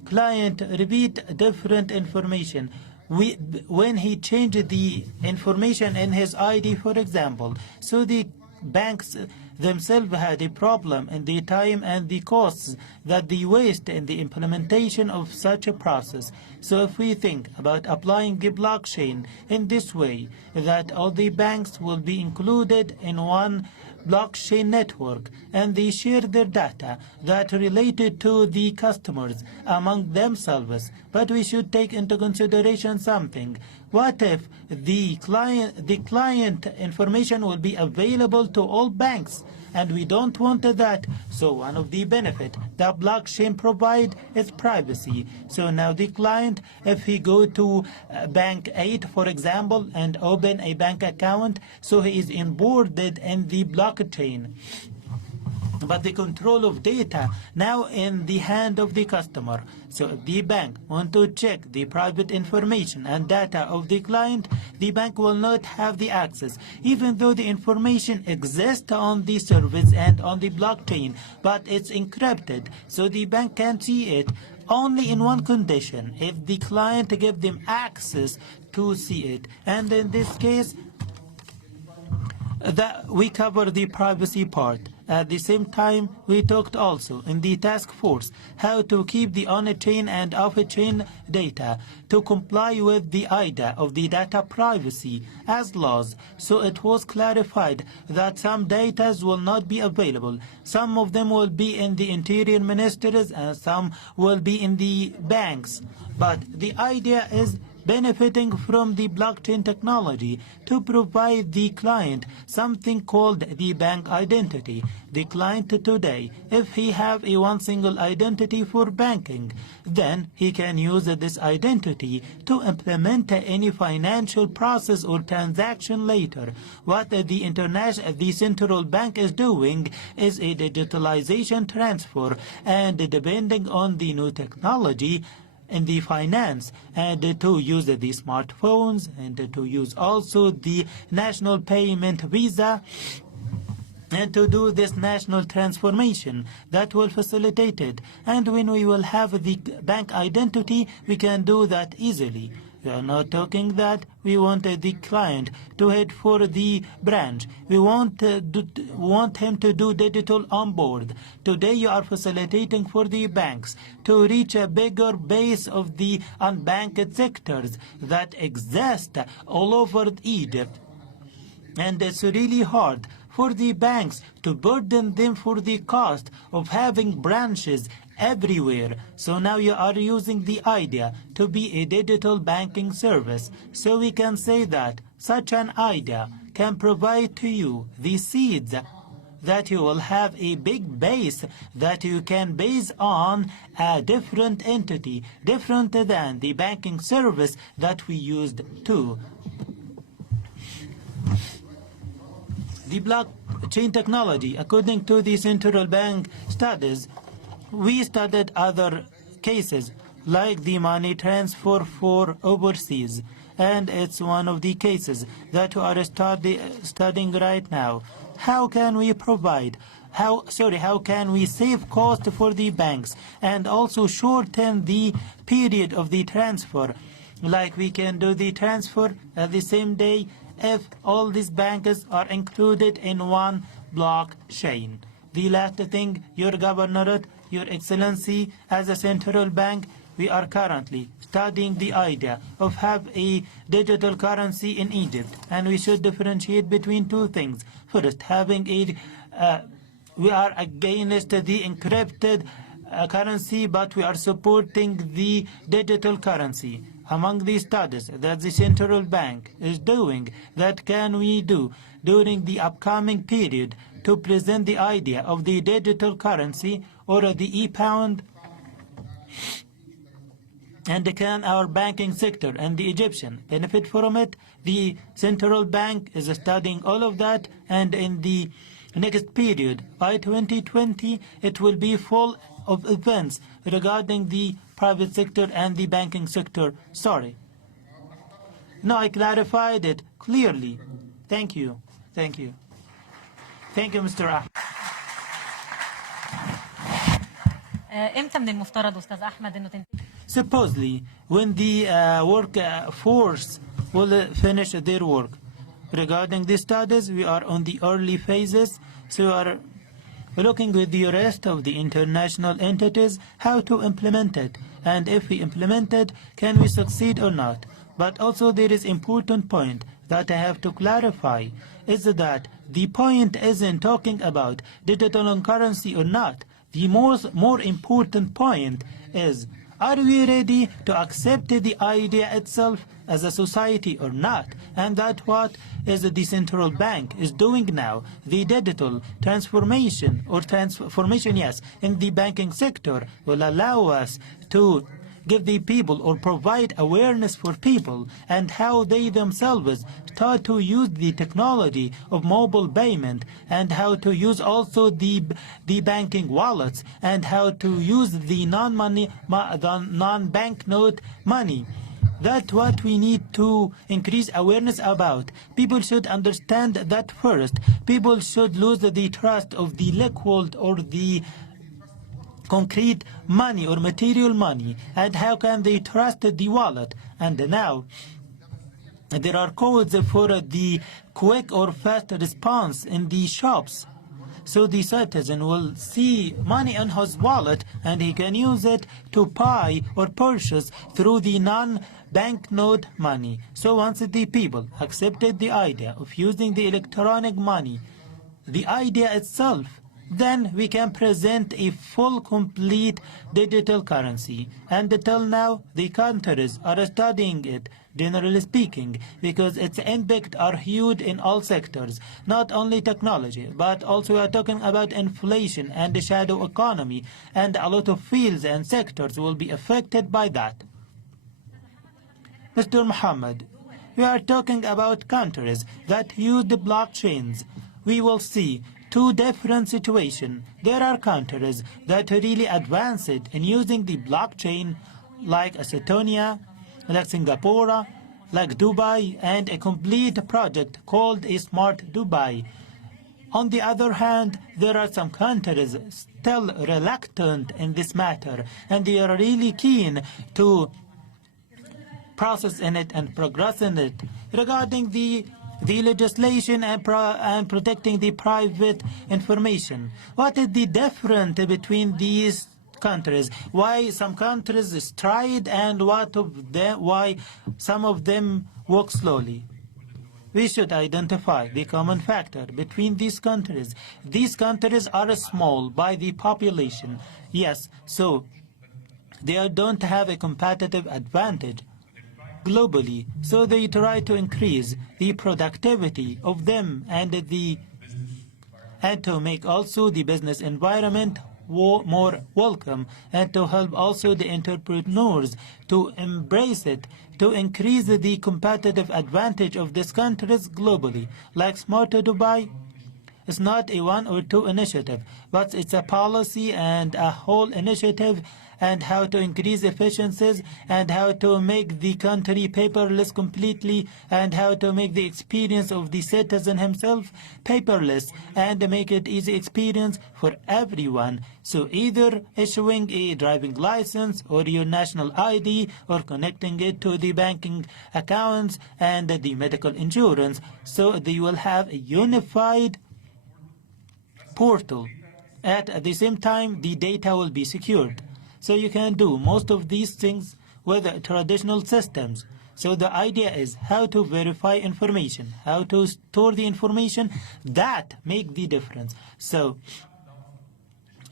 client repeat different information. When he changed the information in his ID, for example, so the banks themselves had a problem in the time and the costs that they waste in the implementation of such a process. So if we think about applying the blockchain in this way, that all the banks will be included in one blockchain network and they share their data that related to the customers among themselves. But we should take into consideration something. What if the client information will be available to all banks? And we don't want that. So one of the benefit that blockchain provide is privacy. So now the client, if he go to bank 8, for example, and open a bank account, so he is onboarded in the blockchain. But the control of data now in the hand of the customer. So if the bank want to check the private information and data of the client, the bank will not have the access, even though the information exists on the service and on the blockchain, but it's encrypted, so the bank can see it only in one condition, if the client give them access to see it. And in this case, that we cover the privacy part. At the same time, we talked also in the task force how to keep the on-chain and off-chain data to comply with the idea of the data privacy as laws. So it was clarified that some data will not be available. Some of them will be in the interior ministries and some will be in the banks. But the idea is benefiting from the blockchain technology to provide the client something called the bank identity. The client today, if he have a one single identity for banking, then he can use this identity to implement any financial process or transaction later. What the central bank is doing is a digitalization transfer, and depending on the new technology in the finance, and to use the smartphones, and to use also the national payment visa, and to do this national transformation that will facilitate it. And when we will have the bank identity, we can do that easily. We are not talking that we want the client to head for the branch. We want him to do digital onboard. Today you are facilitating for the banks to reach a bigger base of the unbanked sectors that exist all over Egypt. And it's really hard for the banks to burden them for the cost of having branches everywhere. So now you are using the idea to be a digital banking service. So we can say that such an idea can provide to you the seeds that you will have a big base that you can base on a different entity, different than the banking service that we used to. The blockchain technology, according to the central bank studies, we studied other cases like the money transfer for overseas, and it's one of the cases that we are studying right now. How can we provide, how can we save cost for the banks and also shorten the period of the transfer? Like we can do the transfer at the same day if all these banks are included in one blockchain. The last thing, Your Governorate, Your Excellency, as a central bank, we are currently studying the idea of have a digital currency in Egypt, and we should differentiate between two things. First, having a we are against the encrypted currency, but we are supporting the digital currency. Among the studies that the central bank is doing, that can we do during the upcoming period to present the idea of the digital currency or the e-pound? And can our banking sector and the Egyptian benefit from it? The central bank is studying all of that, and in the next period, by 2020, it will be full of events regarding the private sector and the banking sector. Sorry. No, I clarified it clearly. Thank you. Thank you. Thank you, Mr. Ahmed. امتى من المفترض استاذ احمد انه تنتهي؟ Supposedly, when the workforce will finish their work. Regarding the studies, we are on the early phases, so we are looking with the rest of the international entities how to implement it, and if we implement it, can we succeed or not. But also there is important point that I have to clarify, is that the point isn't talking about digital currency or not. The more important point is, are we ready to accept the idea itself as a society or not? And that's what is the central bank is doing now. The digital transformation or transformation, yes, in the banking sector will allow us to give the people or provide awareness for people and how they themselves start to use the technology of mobile payment and how to use also the banking wallets and how to use the non-banknote money. That's what we need to increase awareness about. People should understand that first. People should lose the trust of the liquid or the concrete money or material money, and how can they trust the wallet? And now there are codes for the quick or fast response in the shops, so the citizen will see money in his wallet and he can use it to buy or purchase through the non-banknote money. So once the people accepted the idea of using the electronic money, the idea itself, then we can present a full, complete digital currency. And until now, the countries are studying it, generally speaking, because its impact are huge in all sectors, not only technology, but also we are talking about inflation and the shadow economy, and a lot of fields and sectors will be affected by that. Mr. Mohammed, we are talking about countries that use the blockchains. We will see two different situations. There are countries that are really advanced in using the blockchain, like Estonia, like Singapore, like Dubai, and a complete project called a Smart Dubai. On the other hand, there are some countries still reluctant in this matter, and they are really keen to process in it and progress in it. Regarding the legislation and protecting the private information, what is the difference between these countries? Why some countries stride and why some of them walk slowly? We should identify the common factor between these countries. These countries are small by the population, yes, so they don't have a competitive advantage globally, so they try to increase the productivity of them and to make also the business environment more welcome, and to help also the entrepreneurs to embrace it, to increase the competitive advantage of these countries globally. Like Smart Dubai, it's not a one or two initiative, but it's a policy and a whole initiative and how to increase efficiencies, and how to make the country paperless completely, and how to make the experience of the citizen himself paperless, and make it easy experience for everyone. So either issuing a driving license or your national ID, or connecting it to the banking accounts and the medical insurance, so they will have a unified portal. At the same time, the data will be secured. So you can do most of these things with traditional systems. So the idea is how to verify information, how to store the information that make the difference. So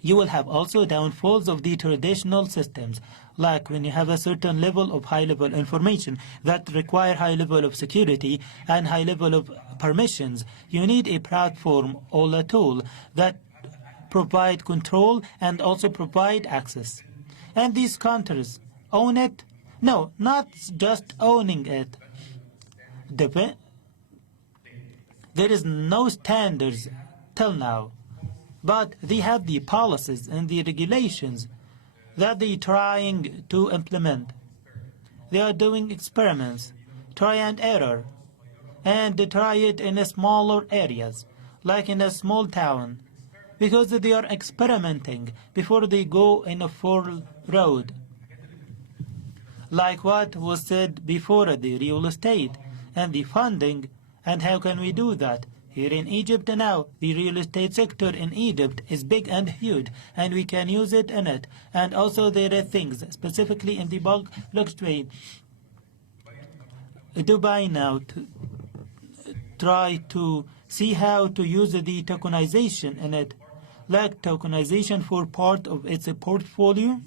you will have also downfalls of the traditional systems, like when you have a certain level of high-level information that require high level of security and high level of permissions. You need a platform or a tool that provide control and also provide access. And these countries own it? No, not just owning it. There is no standards till now, but they have the policies and the regulations that they are trying to implement. They are doing experiments, try and error, and they try it in smaller areas, like in a small town, because they are experimenting before they go in a full road. Like what was said before, the real estate and the funding, and how can we do that? Here in Egypt now, the real estate sector in Egypt is big and huge, and we can use it in it. And also there are things, specifically in the blockchain. Dubai now try to see how to use the tokenization in it, like tokenization for part of its portfolio,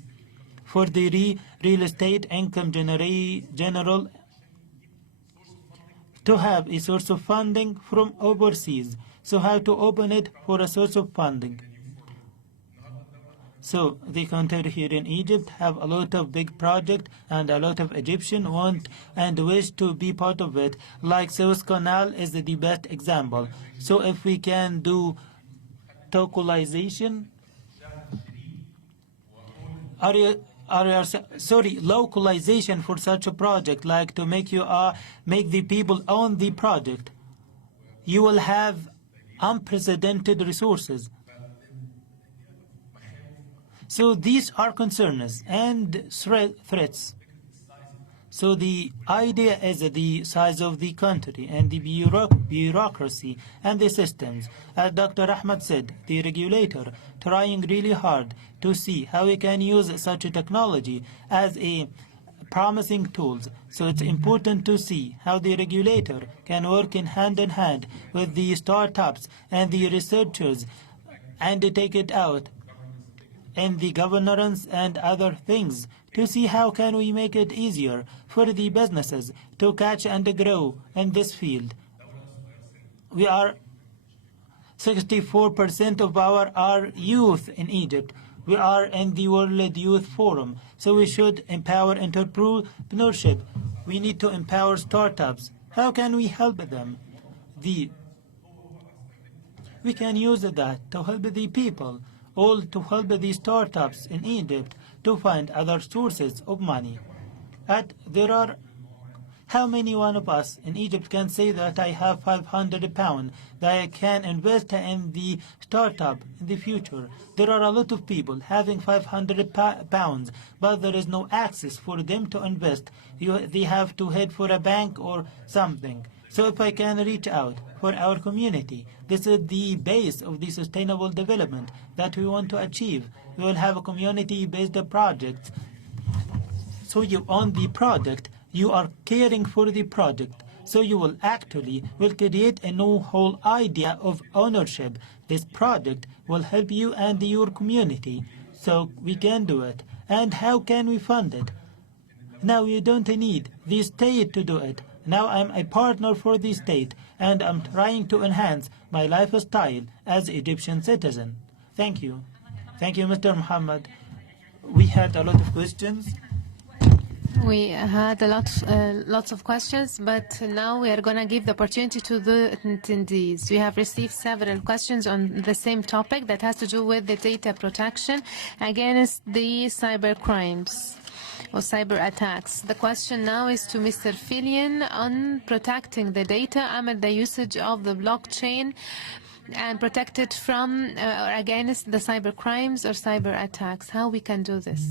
for the real estate income general, to have a source of funding from overseas. So how to open it for a source of funding. So the country here in Egypt have a lot of big project, and a lot of Egyptians want and wish to be part of it. Like Suez Canal is the best example. So if we can do localization, localization for such a project, like to make the people own the project, you will have unprecedented resources. So these are concerns and threats. So the idea is the size of the country and the bureaucracy and the systems. As Dr. Ahmed said, the regulator trying really hard to see how we can use such a technology as a promising tools. So it's important to see how the regulator can work in hand with the startups and the researchers and take it out in the governance and other things, to see how can we make it easier for the businesses to catch and grow in this field. We are 64% of our youth in Egypt. We are in the World Youth Forum, so we should empower entrepreneurship. We need to empower startups. How can we help them? We can use that to help the people, all to help the startups in Egypt to find other sources of money. There are, how many one of us in Egypt can say that I have £500 that I can invest in the startup in the future? There are a lot of people having £500, but there is no access for them to invest. They have to head for a bank or something. So if I can reach out for our community, this is the base of the sustainable development that we want to achieve. We will have a community-based project. So you own the project, you are caring for the project. So you will create a new whole idea of ownership. This project will help you and your community. So we can do it. And how can we fund it? Now you don't need the state to do it. Now I'm a partner for the state, and I'm trying to enhance my lifestyle as Egyptian citizen. Thank you. Thank you, Mr. Mohammed. We had a lot of questions. We had lots of questions, but now we are going to give the opportunity to the attendees. We have received several questions on the same topic that has to do with the data protection against the cyber crimes or cyber attacks. The question now is to Mr. Filian on protecting the data amid the usage of the blockchain and protect it from or against the cyber crimes or cyber attacks. How we can do this?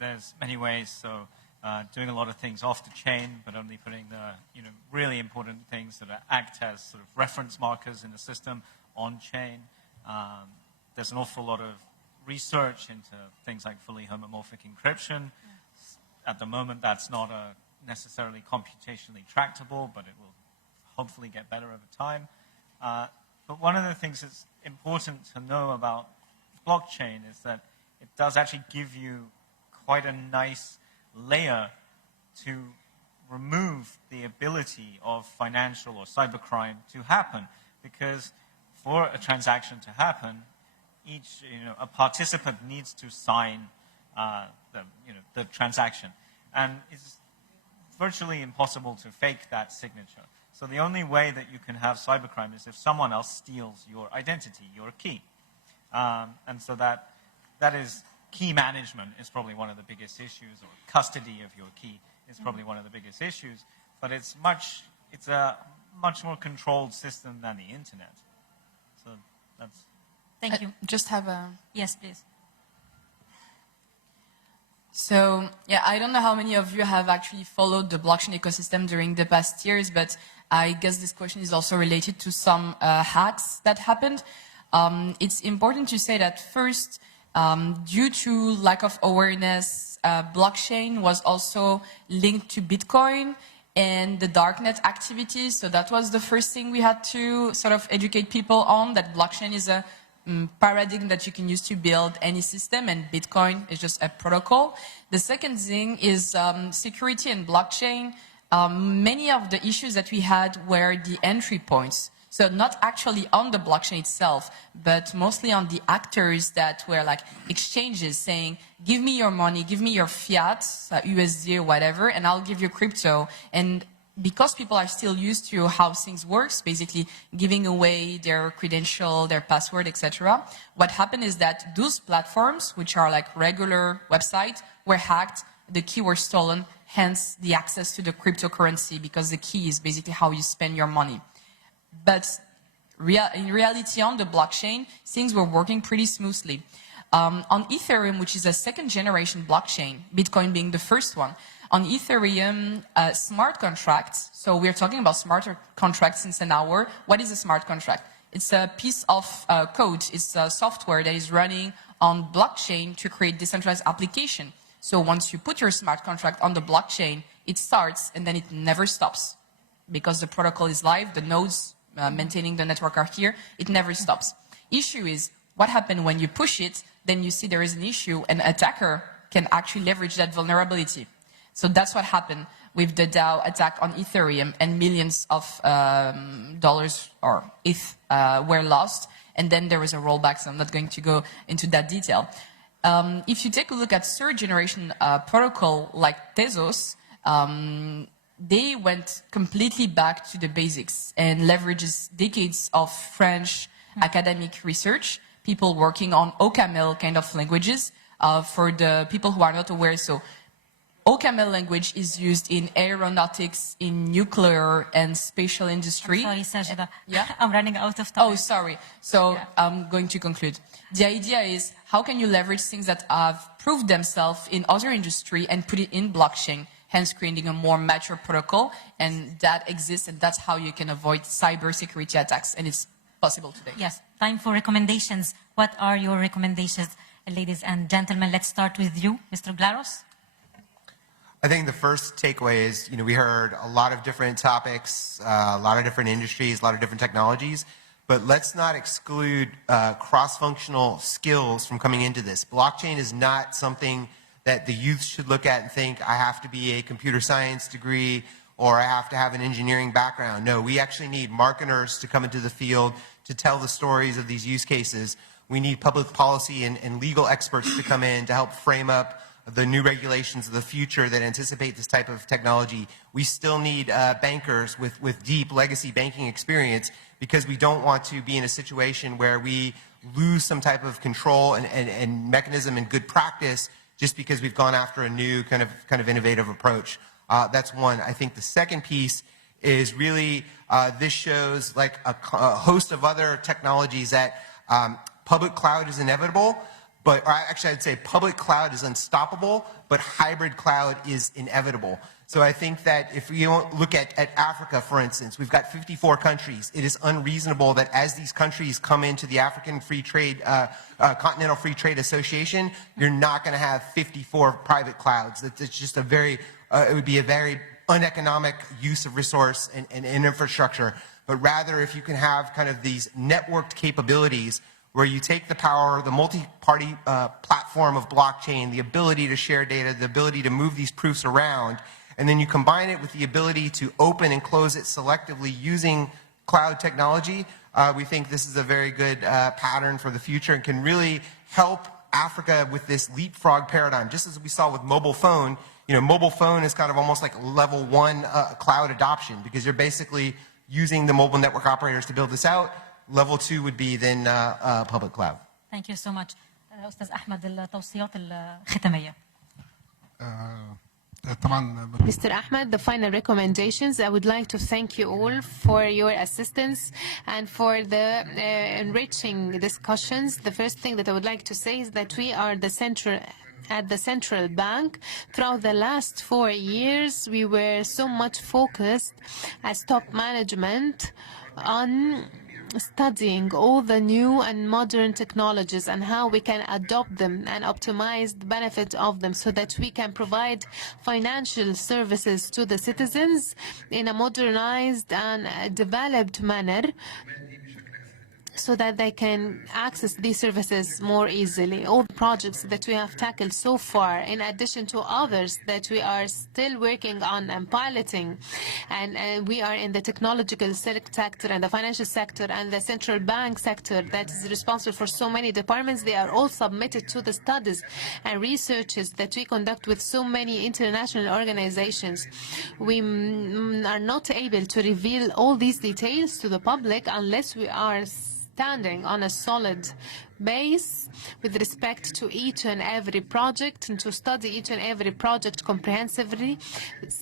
There's many ways. So doing a lot of things off the chain, but only putting the really important things that act as sort of reference markers in the system on chain. There's an awful lot of research into things like fully homomorphic encryption. At the moment, that's not necessarily computationally tractable, but it will hopefully get better over time. But one of the things that's important to know about blockchain is that it does actually give you quite a nice layer to remove the ability of financial or cybercrime to happen. Because for a transaction to happen, a participant needs to sign the transaction. And it's virtually impossible to fake that signature. So the only way that you can have cybercrime is if someone else steals your identity, your key. And so that is key management is probably one of the biggest issues, or custody of your key is probably one of the biggest issues. But it's a much more controlled system than the internet. So that's. Thank you. Just have a... Yes, please. So, yeah, I don't know how many of you have actually followed the blockchain ecosystem during the past years, but I guess this question is also related to some hacks that happened. It's important to say that first, due to lack of awareness, blockchain was also linked to Bitcoin and the darknet activities. So that was the first thing we had to sort of educate people on, that blockchain is a paradigm that you can use to build any system, and Bitcoin is just a protocol. The second thing is security and blockchain. Many of the issues that we had were the entry points. So not actually on the blockchain itself, but mostly on the actors that were like exchanges saying, give me your money, give me your fiat, USD or whatever, and I'll give you crypto. And because people are still used to how things works, basically giving away their credential, their password, etc., what happened is that those platforms, which are like regular websites, were hacked, the key were stolen, hence the access to the cryptocurrency, because the key is basically how you spend your money. But in reality, on the blockchain, things were working pretty smoothly. On Ethereum, which is a second-generation blockchain, Bitcoin being the first one, on Ethereum, smart contracts, so we're talking about smart contracts since an hour. What is a smart contract? It's a piece of code, it's a software that is running on blockchain to create decentralized application. So once you put your smart contract on the blockchain, it starts and then it never stops. Because the protocol is live, the nodes maintaining the network are here, it never stops. Issue is, what happened when you push it, then you see there is an issue, and an attacker can actually leverage that vulnerability. So that's what happened with the DAO attack on Ethereum, and millions of dollars or ETH were lost, and then there was a rollback, so I'm not going to go into that detail. If you take a look at third generation protocol like Tezos, they went completely back to the basics and leverages decades of French academic research, people working on OCaml kind of languages. For the people who are not aware, so OCaml language is used in aeronautics, in nuclear and spatial industry. I'm sorry, Sajida. Yeah? I'm running out of time. Oh, sorry. So yeah. I'm going to conclude. The idea is, how can you leverage things that have proved themselves in other industry and put it in blockchain, hence creating a more mature protocol, and that exists, and that's how you can avoid cyber security attacks, and it's possible today. Yes, time for recommendations. What are your recommendations, ladies and gentlemen? Let's start with you, Mr. Glaros. I think the first takeaway is, we heard a lot of different topics, a lot of different industries, a lot of different technologies, but let's not exclude cross-functional skills from coming into this. Blockchain is not something that the youth should look at and think, I have to be a computer science degree or I have to have an engineering background. No, we actually need marketers to come into the field to tell the stories of these use cases. We need public policy and legal experts to come in to help frame up the new regulations of the future that anticipate this type of technology. We still need bankers with deep legacy banking experience, because we don't want to be in a situation where we lose some type of control and mechanism and good practice just because we've gone after a new kind of innovative approach. That's one. I think the second piece is really this shows like a host of other technologies that public cloud is inevitable, but or actually I'd say public cloud is unstoppable, but hybrid cloud is inevitable. So I think that if you look at Africa, for instance, we've got 54 countries. It is unreasonable that as these countries come into the African Free Trade, Continental Free Trade Association, you're not going to have 54 private clouds. It's just a very, it would be a very uneconomic use of resource and infrastructure. But rather, if you can have kind of these networked capabilities where you take the power, the multi-party platform of blockchain, the ability to share data, the ability to move these proofs around, and then you combine it with the ability to open and close it selectively using cloud technology, we think this is a very good pattern for the future and can really help Africa with this leapfrog paradigm. Just as we saw with mobile phone, you know, mobile phone is kind of almost like level 1 cloud adoption, because you're basically using the mobile network operators to build this out. Level 2 would be then public cloud. Thank you so much. أستاذ أحمد التوصيات الختامية. Mr. Ahmed, the final recommendations. I would like to thank you all for your assistance and for the enriching discussions. The first thing that I would like to say is that we are at the central bank. Throughout the last 4 years, we were so much focused as top management on studying all the new and modern technologies and how we can adopt them and optimize the benefit of them so that we can provide financial services to the citizens in a modernized and developed manner, so that they can access these services more easily. All the projects that we have tackled so far, in addition to others that we are still working on and piloting, and we are in the technological sector and the financial sector and the central bank sector that is responsible for so many departments, they are all submitted to the studies and researches that we conduct with so many international organizations. We are not able to reveal all these details to the public unless we are standing on a solid base with respect to each and every project, and to study each and every project comprehensively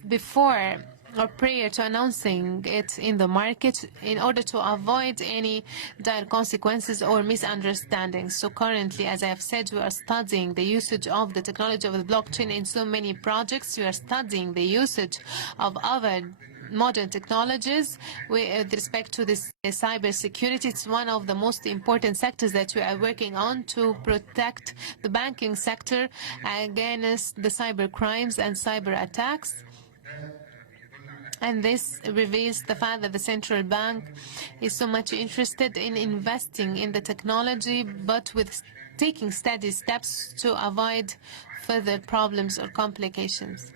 before or prior to announcing it in the market, in order to avoid any dire consequences or misunderstandings. So currently, as I have said, we are studying the usage of the technology of the blockchain in so many projects. We are studying the usage of other modern technologies with respect to this cybersecurity. It's one of the most important sectors that we are working on to protect the banking sector against the cyber crimes and cyber attacks. And this reveals the fact that the central bank is so much interested in investing in the technology, but with taking steady steps to avoid further problems or complications.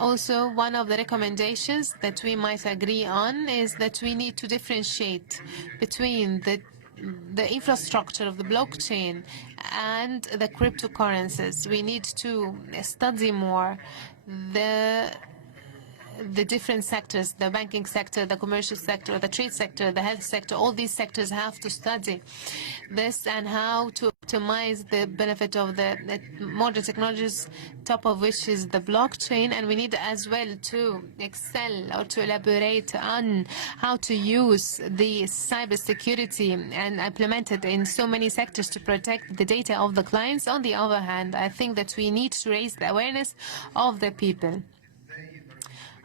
Also, one of the recommendations that we might agree on is that we need to differentiate between the infrastructure of the blockchain and the cryptocurrencies. We need to study more the different sectors, the banking sector, the commercial sector, the trade sector, the health sector. All these sectors have to study this and how to optimize the benefit of the modern technologies, top of which is the blockchain. And we need as well to excel or to elaborate on how to use the cybersecurity and implement it in so many sectors to protect the data of the clients. On the other hand, I think that we need to raise the awareness of the people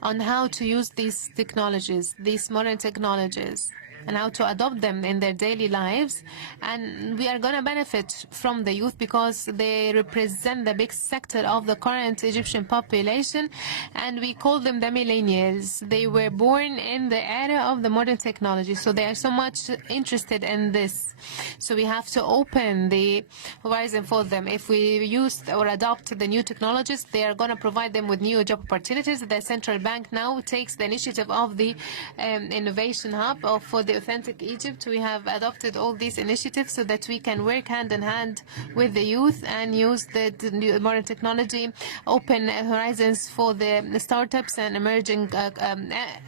on how to use these technologies, these modern technologies, and how to adopt them in their daily lives. And we are going to benefit from the youth because they represent the big sector of the current Egyptian population, and we call them the millennials. They were born in the era of the modern technology, so they are so much interested in this. So we have to open the horizon for them. If we use or adopt the new technologies, they are going to provide them with new job opportunities. The central bank now takes the initiative of the innovation hub for the the Authentic Egypt, we have adopted all these initiatives so that we can work hand in hand with the youth and use the new modern technology, open horizons for the startups and emerging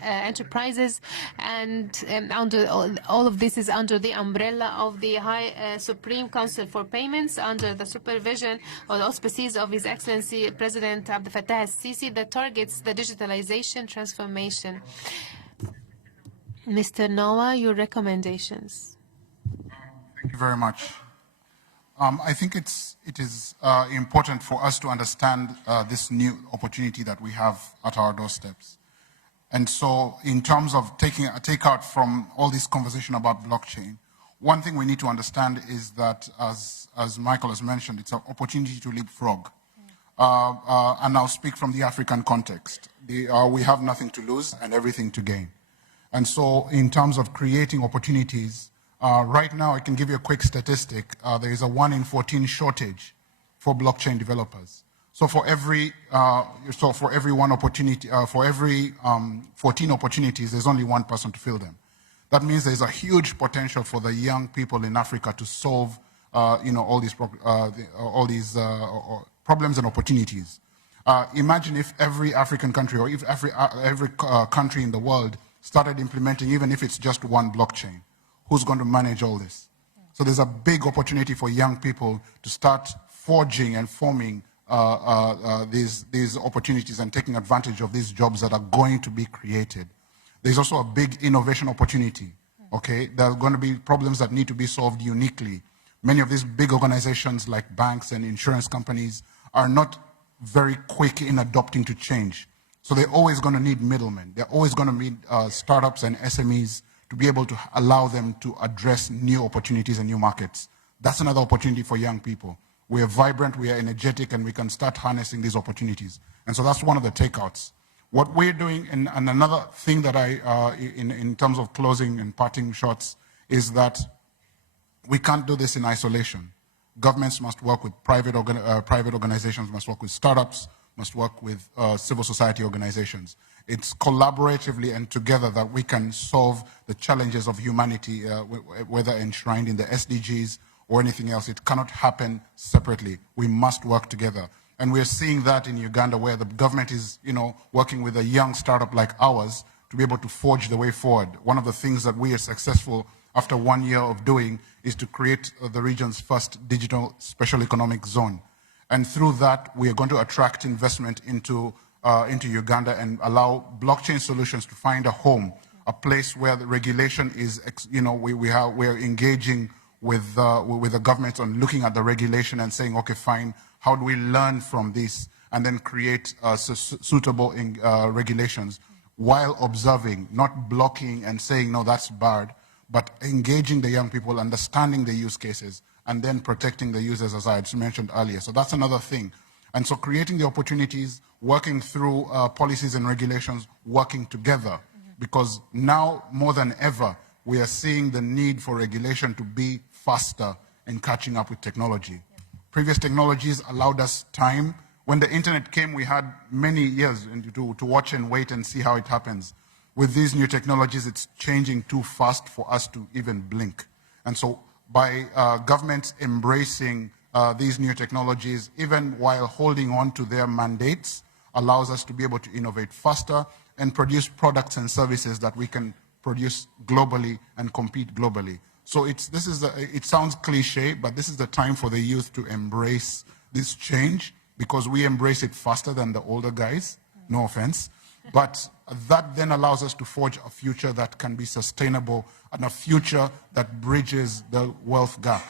enterprises. And under all of this is under the umbrella of the High Supreme Council for Payments, under the supervision or the auspices of His Excellency President Abdel Fattah al-Sisi, that targets the digitalization transformation. Mr. Noah, your recommendations. Thank you very much. I think it is important for us to understand this new opportunity that we have at our doorsteps. And so in terms of taking a takeout from all this conversation about blockchain, one thing we need to understand is that, as Micheal has mentioned, it's an opportunity to leapfrog. And I'll speak from the African context. We have nothing to lose and everything to gain. And so in terms of creating opportunities, right now I can give you a quick statistic. There is a 1 in 14 shortage for blockchain developers. So for every one opportunity, for every 14 opportunities, there's only one person to fill them. That means there's a huge potential for the young people in Africa to solve, all these problems and opportunities. Imagine if every African country, or if every country in the world started implementing, even if it's just one blockchain. Who's going to manage all this? So there's a big opportunity for young people to start forging and forming these opportunities and taking advantage of these jobs that are going to be created. There's also a big innovation opportunity, okay? There are going to be problems that need to be solved uniquely. Many of these big organizations like banks and insurance companies are not very quick in adopting to change. So they're always going to need middlemen. They're always going to need startups and SMEs to be able to allow them to address new opportunities and new markets. That's another opportunity for young people. We are vibrant, we are energetic, and we can start harnessing these opportunities. And so that's one of the takeouts. What we're doing, and another thing that in terms of closing and parting shots, is that we can't do this in isolation. Governments must work with private organizations, must work with startups, must work with civil society organizations. It's collaboratively and together that we can solve the challenges of humanity, whether enshrined in the SDGs or anything else. It cannot happen separately. We must work together. And we're seeing that in Uganda, where the government is, working with a young startup like ours to be able to forge the way forward. One of the things that we are successful after 1 year of doing is to create the region's first digital special economic zone. And through that, we are going to attract investment into Uganda and allow blockchain solutions to find a home, a place where the regulation is, we're engaging with the government on looking at the regulation and saying, okay, fine, how do we learn from this and then create suitable regulations while observing, not blocking and saying, no, that's bad, but engaging the young people, understanding the use cases, and then protecting the users, as I had mentioned earlier. So that's another thing. And so creating the opportunities, working through policies and regulations, working together. Because now, more than ever, we are seeing the need for regulation to be faster in catching up with technology. Previous technologies allowed us time. When the internet came, we had many years to watch and wait and see how it happens. With these new technologies, it's changing too fast for us to even blink. And so by governments embracing these new technologies, even while holding on to their mandates, allows us to be able to innovate faster and produce products and services that we can produce globally and compete globally. So it sounds cliche, but this is the time for the youth to embrace this change, because we embrace it faster than the older guys, no offense. But that then allows us to forge a future that can be sustainable and a future that bridges the wealth gap.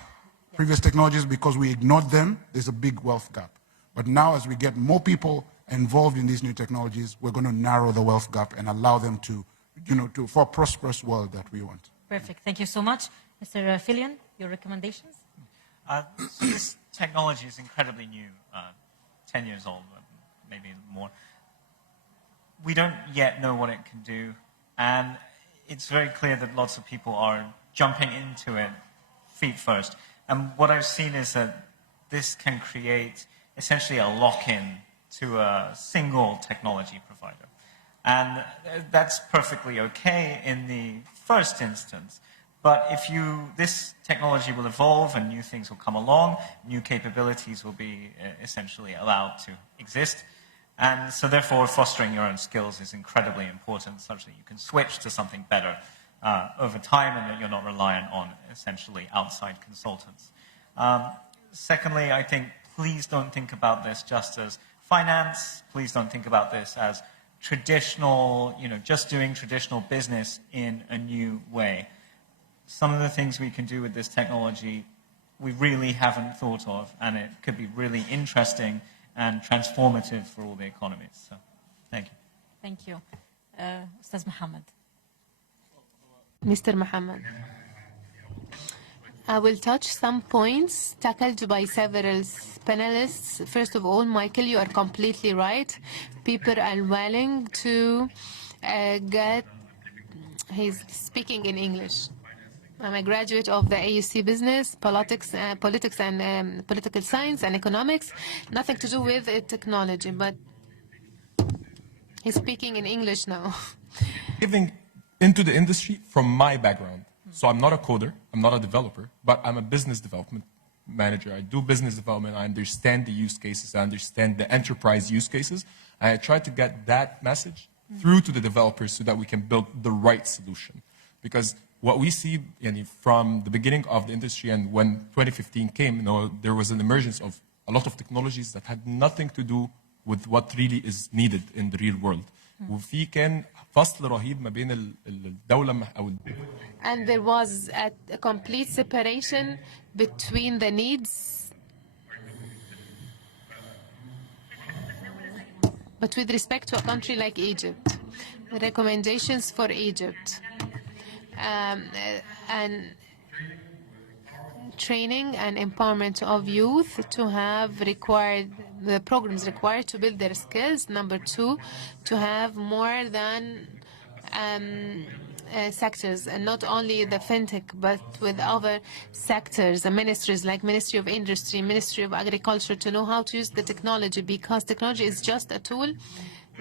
Previous technologies, because we ignored them, there's a big wealth gap. But now, as we get more people involved in these new technologies, we're going to narrow the wealth gap and allow them for a prosperous world that we want. Perfect. Thank you so much. Mr. Filian, your recommendations? So this technology is incredibly new, 10 years old, maybe more. We don't yet know what it can do, and it's very clear that lots of people are jumping into it feet first. And what I've seen is that this can create essentially a lock-in to a single technology provider. And that's perfectly okay in the first instance. But this technology will evolve and new things will come along, new capabilities will be essentially allowed to exist. And so therefore fostering your own skills is incredibly important such that you can switch to something better over time and that you're not reliant on essentially outside consultants. Secondly, I think please don't think about this just as finance. Please don't think about this as traditional, just doing traditional business in a new way. Some of the things we can do with this technology we really haven't thought of, and it could be really interesting and transformative for all the economies. So, thank you. Thank you. Ustaz Mohamed. Mr. Mohamed. I will touch some points tackled by several panelists. First of all, Micheal, you are completely right. People are willing to he's speaking in English. I'm a graduate of the AUC Business, Politics and Political Science and Economics. Nothing to do with technology, but he's speaking in English now. Giving into the industry from my background. So I'm not a coder, I'm not a developer, but I'm a business development manager. I do business development, I understand the use cases, I understand the enterprise use cases, and I try to get that message through to the developers so that we can build the right solution. Because what we see from the beginning of the industry and when 2015 came, there was an emergence of a lot of technologies that had nothing to do with what really is needed in the real world. وفي كان فصل رهيب ما بين الدولة أو And there was a complete separation between the needs. But with respect to a country like Egypt, the recommendations for Egypt and training and empowerment of youth to have the programs required to build their skills. Number two, to have more than sectors, and not only the fintech, but with other sectors and ministries like Ministry of Industry, Ministry of Agriculture, to know how to use the technology, because technology is just a tool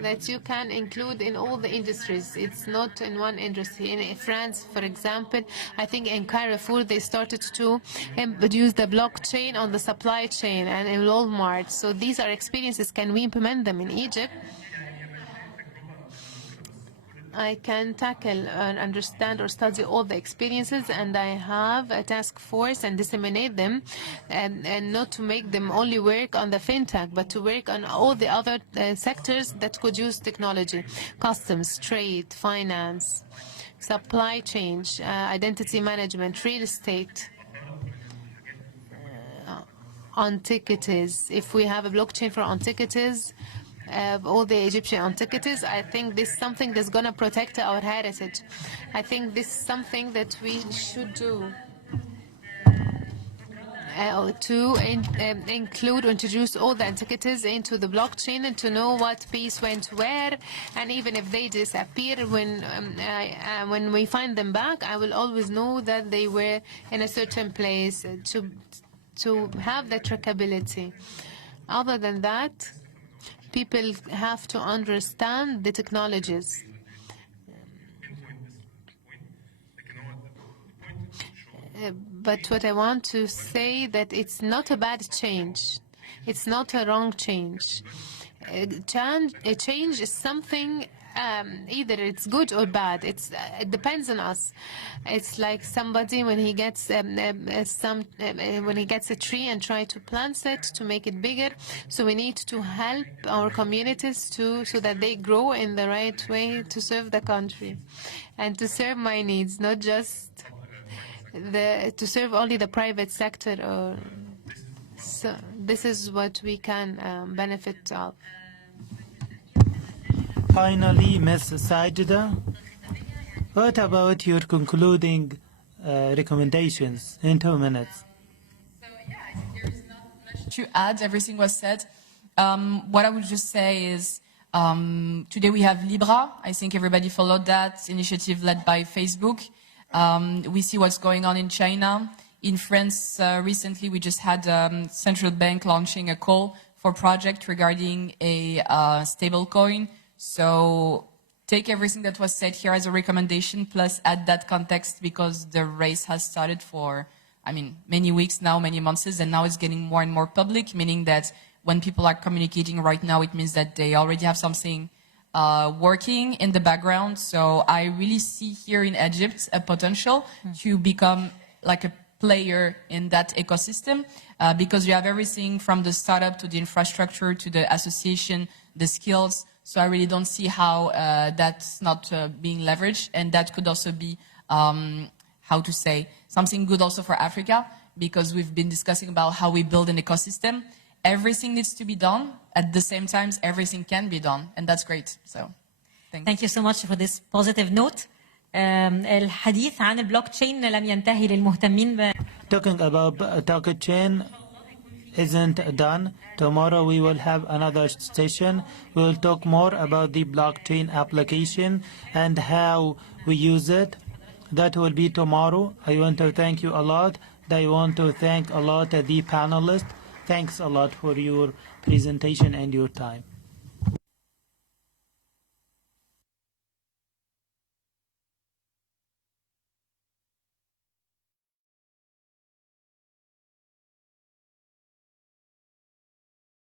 that you can include in all the industries. It's not in one industry. In France, for example, I think in Carrefour, they started to use the blockchain on the supply chain, and in Walmart. So these are experiences. Can we implement them in Egypt? I can tackle and understand or study all the experiences, and I have a task force and disseminate them, and not to make them only work on the fintech, but to work on all the other sectors that could use technology: customs, trade, finance, supply chain, identity management, real estate, antiquities. If we have a blockchain for antiquities, all the Egyptian antiquities, I think this is something that's going to protect our heritage. I think this is something that we should do to include or introduce all the antiquities into the blockchain, and to know what piece went where, and even if they disappear, when we find them back, I will always know that they were in a certain place, to have the trackability. Other than that, people have to understand the technologies. But what I want to say that it's not a bad change. It's not a wrong change. A change is something, either it's good or bad. It depends on us. It's like somebody when he gets when he gets a tree and try to plant it to make it bigger. So we need to help our communities so that they grow in the right way to serve the country, and to serve my needs, not just to serve only the private sector. So this is what we can benefit of. Finally, Ms. Sajida, what about your concluding recommendations in 2 minutes? So yeah, I think there's not much to add. Everything was said. What I would just say is today we have Libra. I think everybody followed that initiative led by Facebook. We see what's going on in China. In France, recently we just had central bank launching a call for project regarding a stable coin. So take everything that was said here as a recommendation, plus add that context because the race has started for, I mean, many weeks now, many months, and now it's getting more and more public, meaning that when people are communicating right now, it means that they already have something working in the background. So I really see here in Egypt a potential to become like a player in that ecosystem because you have everything from the startup to the infrastructure to the association, the skills. So I really don't see how that's not being leveraged, and that could also be, how to say, something good also for Africa, because we've been discussing about how we build an ecosystem. Everything needs to be done. At the same time, everything can be done, and that's great. So, thank you so much for this positive note. الحديث عن البلوكتشين لم ينتهي للمهتمين Talking about blockchain isn't done. Tomorrow we will have another session. We will talk more about the blockchain application and how we use it. That will be tomorrow. I want to thank you a lot. I want to thank a lot the panelists. Thanks a lot for your presentation and your time.